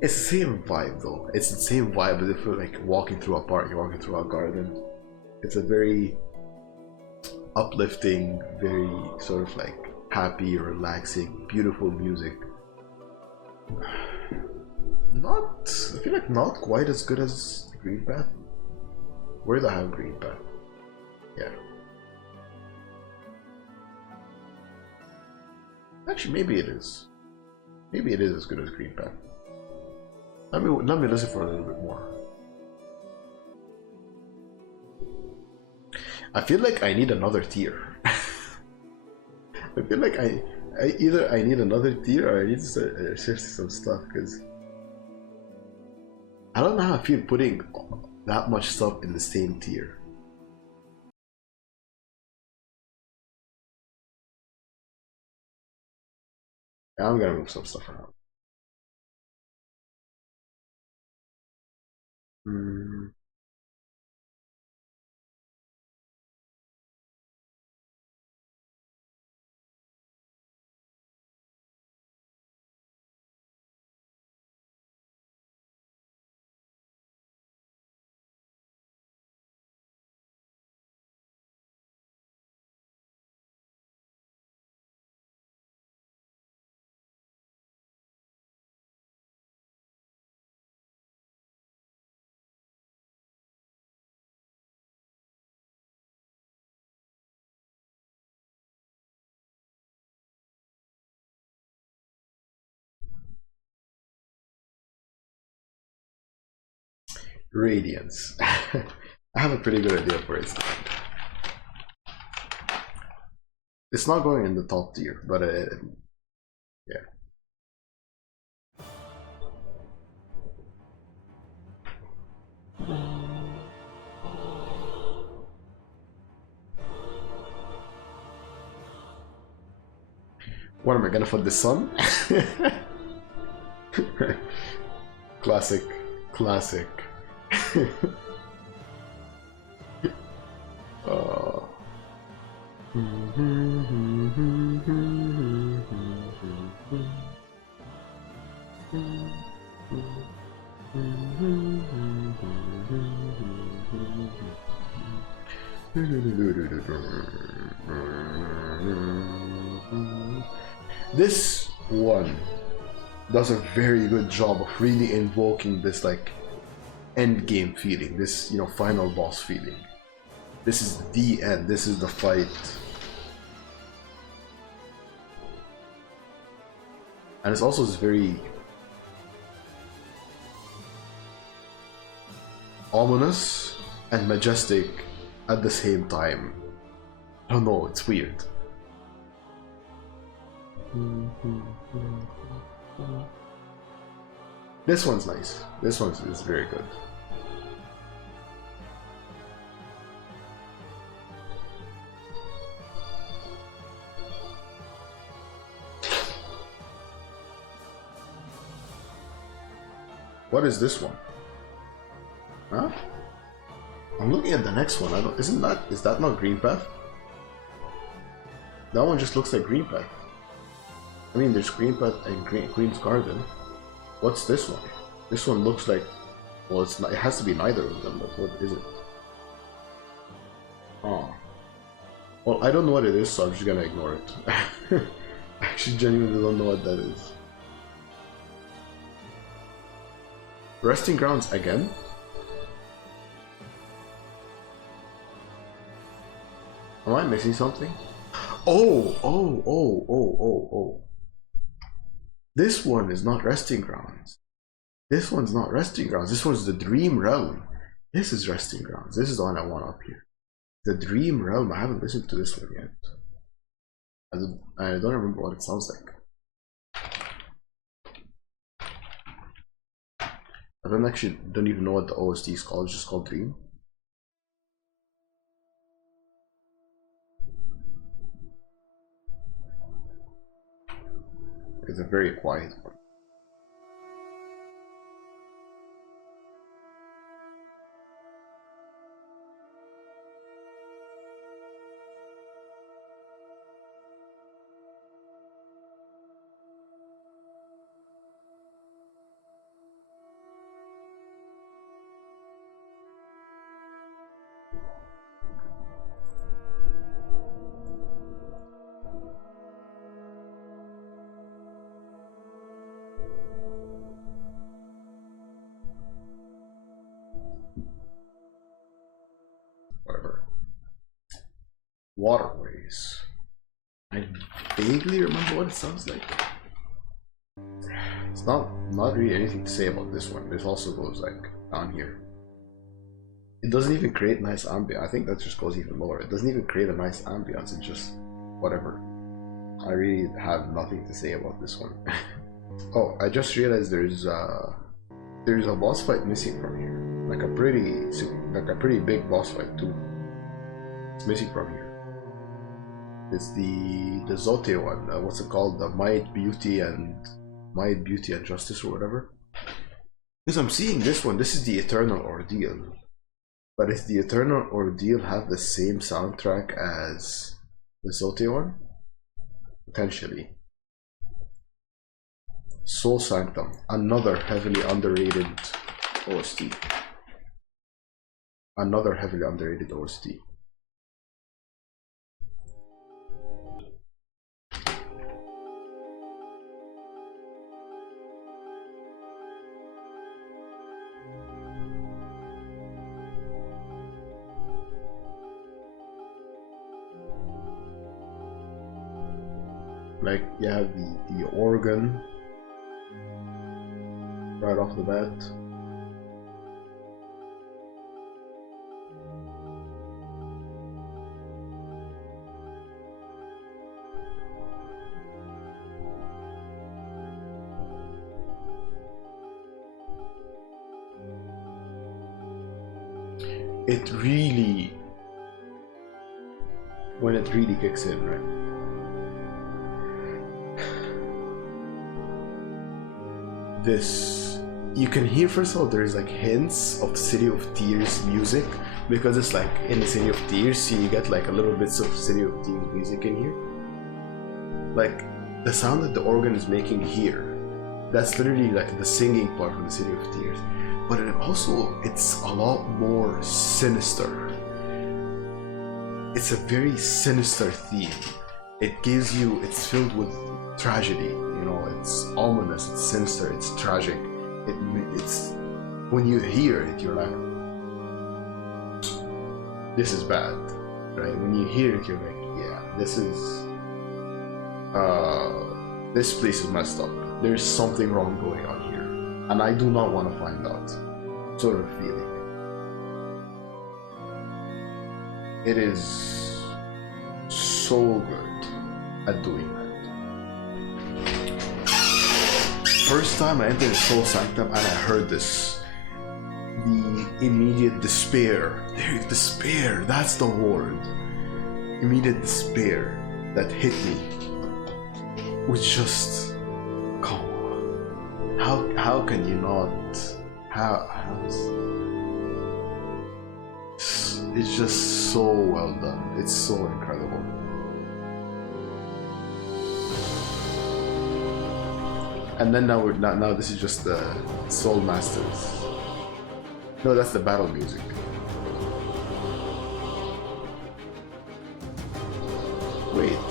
It's the same vibe though. It's the same vibe as if you're like walking through a park, you're walking through a garden. It's a very uplifting, very sort of like happy, relaxing, beautiful music. Not, I feel like not quite as good as Green Path. Where do I have Green Path? Yeah. Actually, maybe it is. Maybe it is as good as Green Path. Let me listen for a little bit more. I feel like I need another tier. I feel like I either I need another tier or I need to start shifting some stuff because I don't know how I feel putting that much stuff in the same tier. I'm gonna move some stuff around. Mm. Radiance. I have a pretty good idea for it. It's not going in the top tier, but yeah. What am I gonna put the sun? Classic, classic. This one does a very good job of really invoking this like end game feeling, this final boss feeling. This is the end, this is the fight. And it's also this very ominous and majestic at the same time. I don't know, it's weird. This one's nice. This one is very good. What is this one? Huh? I'm looking at the next one. Is that not Green Path? That one just looks like Green Path. I mean, there's Green Path and Queen's Garden. What's this one? This one looks like, well, it's not, it has to be neither of them, but what is it? Oh. Well, I don't know what it is, so I'm just gonna ignore it. I actually genuinely don't know what that is. Resting Grounds again? Am I missing something? Oh. This one is not Resting Grounds. This one's not Resting Grounds. This one's the Dream Realm. This is Resting Grounds. This is the one I want up here. The Dream Realm. I haven't listened to this one yet. I don't remember what it sounds like. I don't even know what the OST is called. It's just called Dream. It's a very quiet one. Whatever. Waterways. I vaguely remember what it sounds like. It's not really anything to say about this one. This also goes like down here. It doesn't even create nice ambience. I think that just goes even lower. It doesn't even create a nice ambience. It's just whatever. I really have nothing to say about this one. Oh, I just realized there's a boss fight missing from here. Like a pretty big boss fight too. It's missing from here. It's the Zote one. What's it called? The Might, Beauty, and Justice or whatever. Because I'm seeing this one. This is the Eternal Ordeal. But if the Eternal Ordeal have the same soundtrack as the Zote one, potentially. Soul Sanctum, another heavily underrated OST. Another heavily underrated OST. Like you have the organ right off the bat. It really, when it really kicks in, right? This, you can hear, first of all, there's like hints of City of Tears music, because it's like in the City of Tears, so you get like a little bits of City of Tears music in here. Like the sound that the organ is making here, that's literally like the singing part from the City of Tears. But it also, it's a lot more sinister. It's a very sinister theme. It gives you, it's filled with tragedy, you know, it's ominous, it's sinister, it's tragic. It's, when you hear it, you're like, this is bad, right? When you hear it, you're like, yeah, this is, this place is messed up. There's something wrong going on here, and I do not want to find out, sort of feeling. It is so good at doing that. First time I entered Soul Sanctum and I heard this, the immediate despair. There, despair, that's the word. Immediate despair that hit me was just, come on. How can you not? It's just so well done. It's so incredible. And then now this is just the Soul Masters. No, that's the battle music. Wait.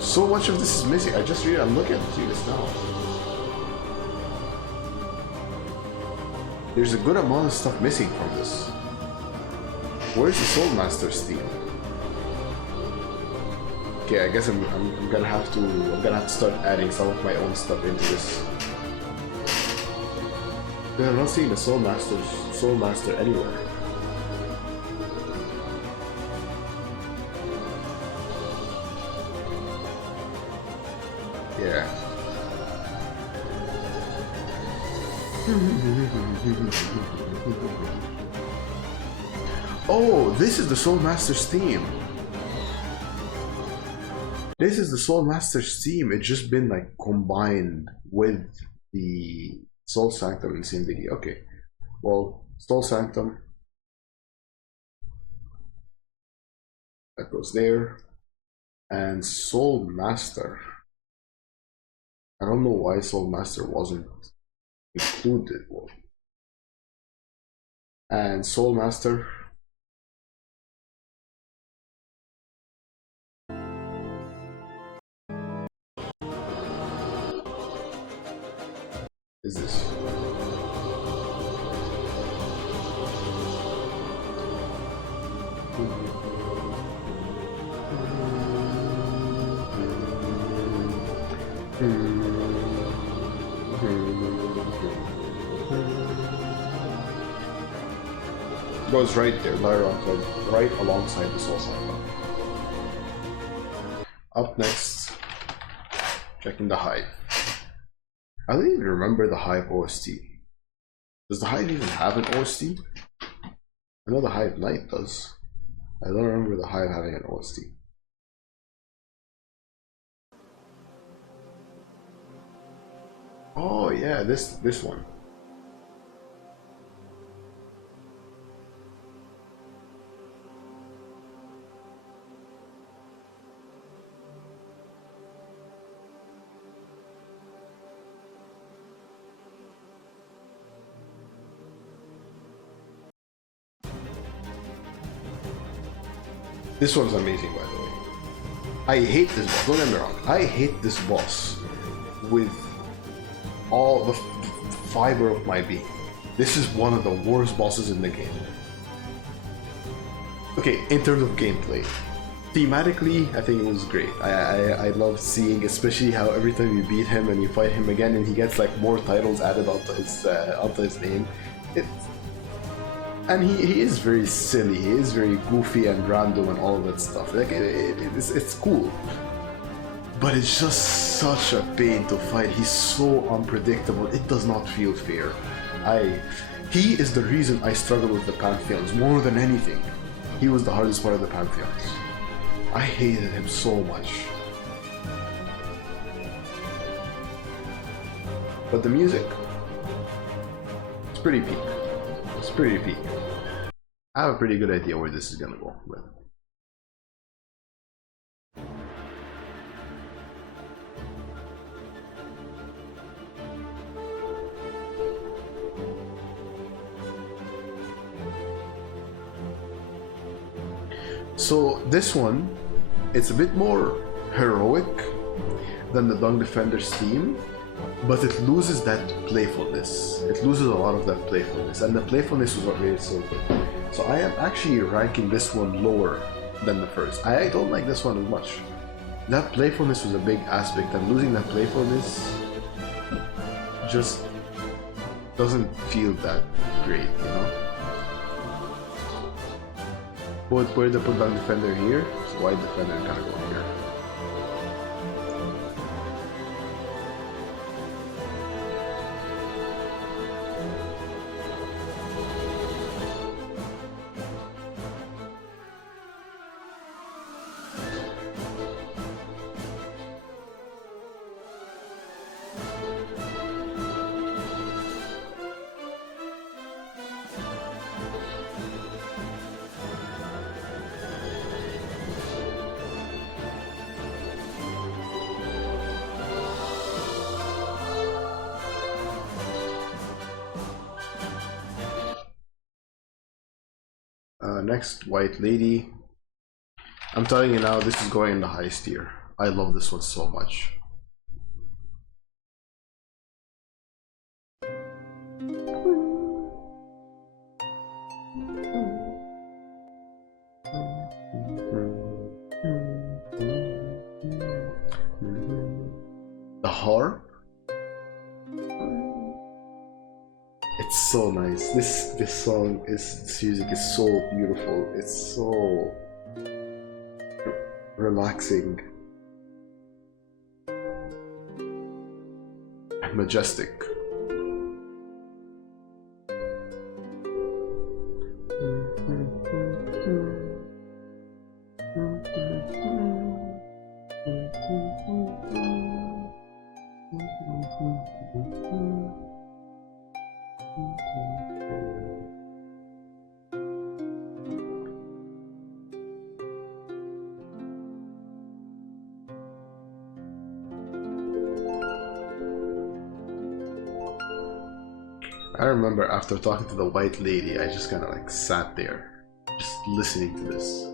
So much of this is missing. I'm looking at this now. There's a good amount of stuff missing from this. Where's the Soul Masters theme? Okay, I guess I'm gonna have to start adding some of my own stuff into this. But I'm not seeing the Soul Master anywhere. Yeah. Oh, this is the Soul Master's theme. This is the Soul Master's theme. It's just been like combined with the Soul Sanctum in the same video. Okay, well, Soul Sanctum, that goes there, and Soul Master. I don't know why Soul Master wasn't included. And Soul Master is this. Goes right there, Lyra, right alongside the Soul Sanctum. Up next, checking the Hive. I don't even remember the Hive OST. Does the Hive even have an OST? I know the Hive Knight does. I don't remember the Hive having an OST. Oh yeah, this one. This one's amazing, by the way. I hate this boss, don't get me wrong. I hate this boss with all the fiber of my being. This is one of the worst bosses in the game. Okay, in terms of gameplay. Thematically, I think it was great. I love seeing, especially how every time you beat him and you fight him again and he gets like more titles added onto his name. And he is very silly, he is very goofy and random and all that stuff. Like it's cool. But it's just such a pain to fight. He's so unpredictable. It does not feel fair. He is the reason I struggle with the Pantheons more than anything. He was the hardest part of the Pantheons. I hated him so much. But the music, it's pretty peak. It's pretty peak. I have a pretty good idea where this is gonna go. But so this one, it's a bit more heroic than the Dung Defender's theme, but it loses that playfulness. It loses a lot of that playfulness, and the playfulness was what made it so good. So I am actually ranking this one lower than the first. I don't like this one as much. That playfulness was a big aspect, and losing that playfulness just doesn't feel that great, you know? Where they put Dung Defender here, so White Defender kind of go here. Next, White Lady. I'm telling you now, this is going in the highest tier. I love this one so much. The harp. It's so nice. This song this music is so beautiful. It's so relaxing and majestic. I remember after talking to the white lady, I just kind of like sat there, just listening to this.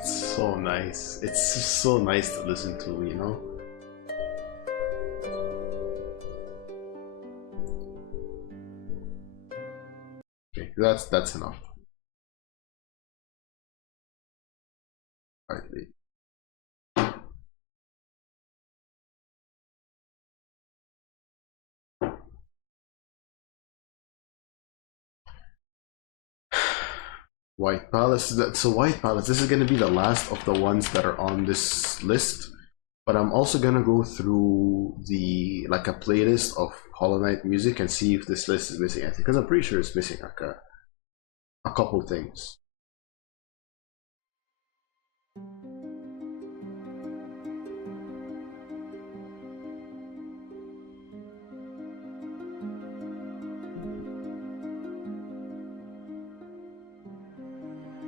It's so nice. It's just so nice to listen to, you know? Okay, that's enough. Alright, White Palace. So White Palace. This is gonna be the last of the ones that are on this list. But I'm also gonna go through the like a playlist of Hollow Knight music and see if this list is missing anything. Because I'm pretty sure it's missing like a couple things.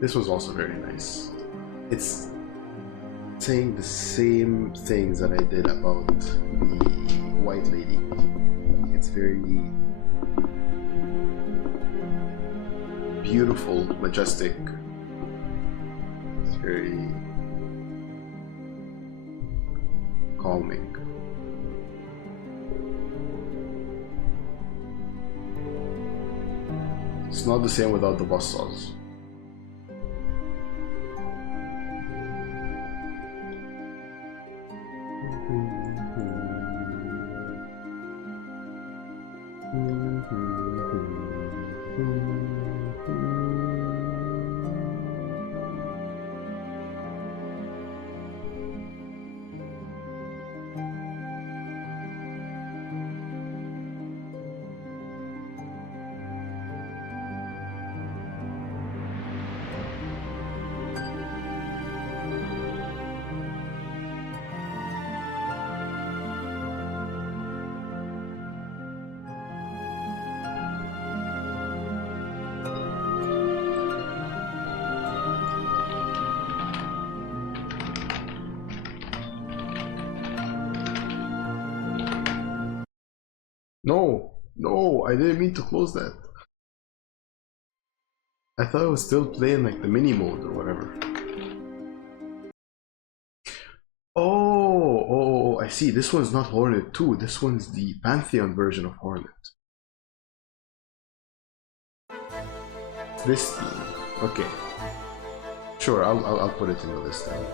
This was also very nice. It's saying the same things that I did about the white lady. It's very beautiful, majestic. It's very calming. It's not the same without the buzzsaws. No, I didn't mean to close that. I thought I was still playing like the mini mode or whatever. Oh, I see. This one's not Hornet 2. This one's the Pantheon version of Hornet. This theme. Okay. Sure, I'll put it in the list then.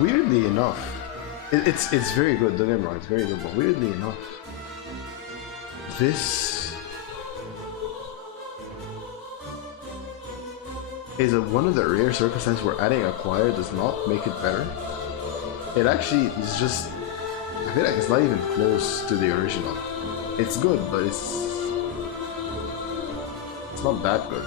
Weirdly enough, it's very good. Don't get me wrong, it's very good. But weirdly enough, this is one of the rare circumstances where adding a choir does not make it better. It actually is just, I feel like it's not even close to the original. It's good, but it's not that good.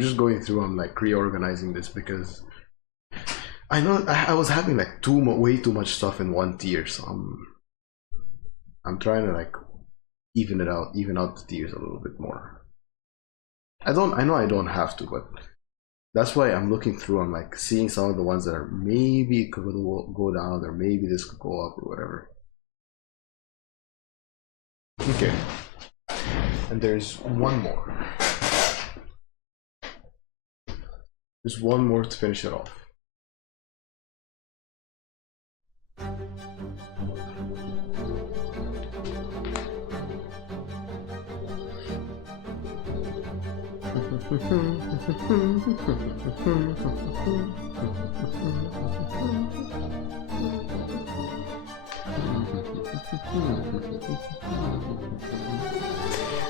I'm just going through. I'm like reorganizing this because I know I was having like way too much stuff in one tier, so I'm trying to like even out the tiers a little bit more. I know I don't have to, but that's why I'm looking through. I'm like seeing some of the ones that are maybe could go down, or maybe this could go up, or whatever. Okay, and there's one more. There's one more to finish it off.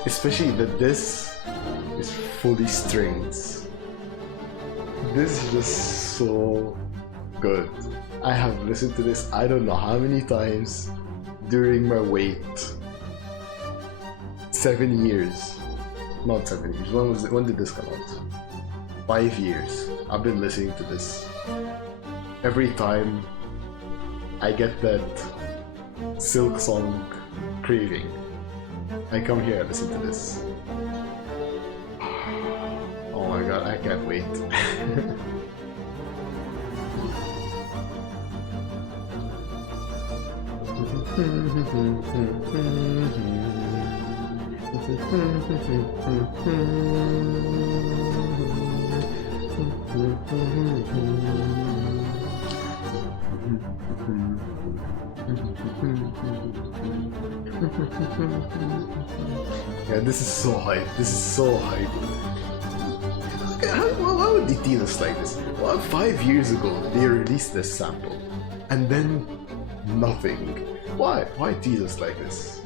Especially that this is fully strings. This is just so good. I have listened to this I don't know how many times during my wait. 7 years. Not 7 years. When did this come out? 5 years. I've been listening to this. Every time I get that Silk song craving, I come here and listen to this. Oh my god, I can't wait. Yeah, this is so hype. This is so hype. Why would they tease us like this? Well, 5 years ago, they released this sample, and then nothing. Why? Why tease us like this?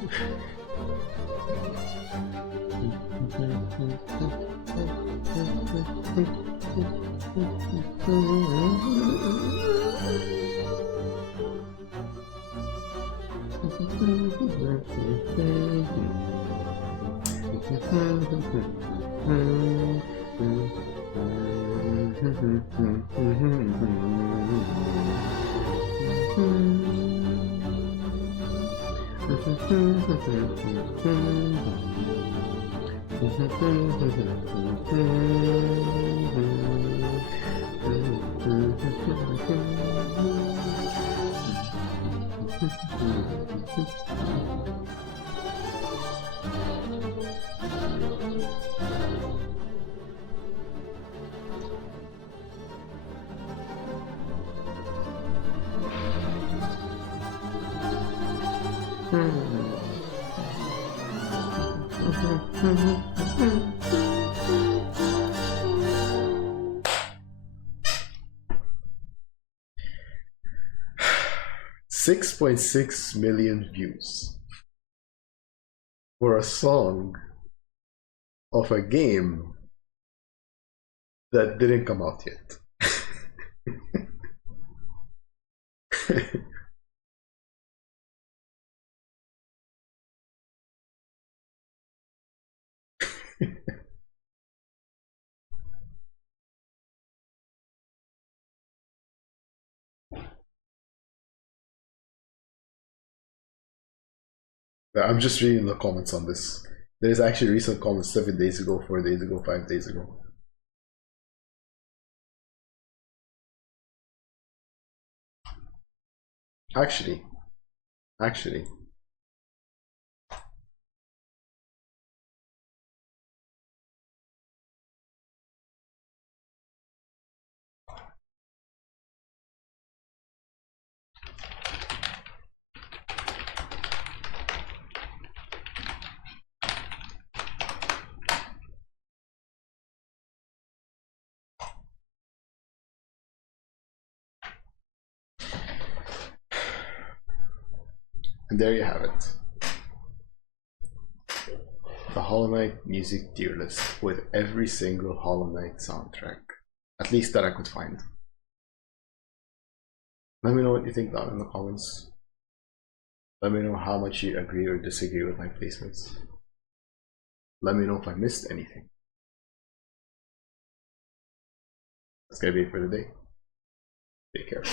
.6 million views for a song of a game that didn't come out yet. I'm just reading the comments on this. There's actually recent comments 7 days ago, 4 days ago, 5 days ago. Actually. And there you have it. The Hollow Knight music tier list with every single Hollow Knight soundtrack. At least that I could find. Let me know what you think down in the comments. Let me know how much you agree or disagree with my placements. Let me know if I missed anything. That's gonna be it for today. Take care.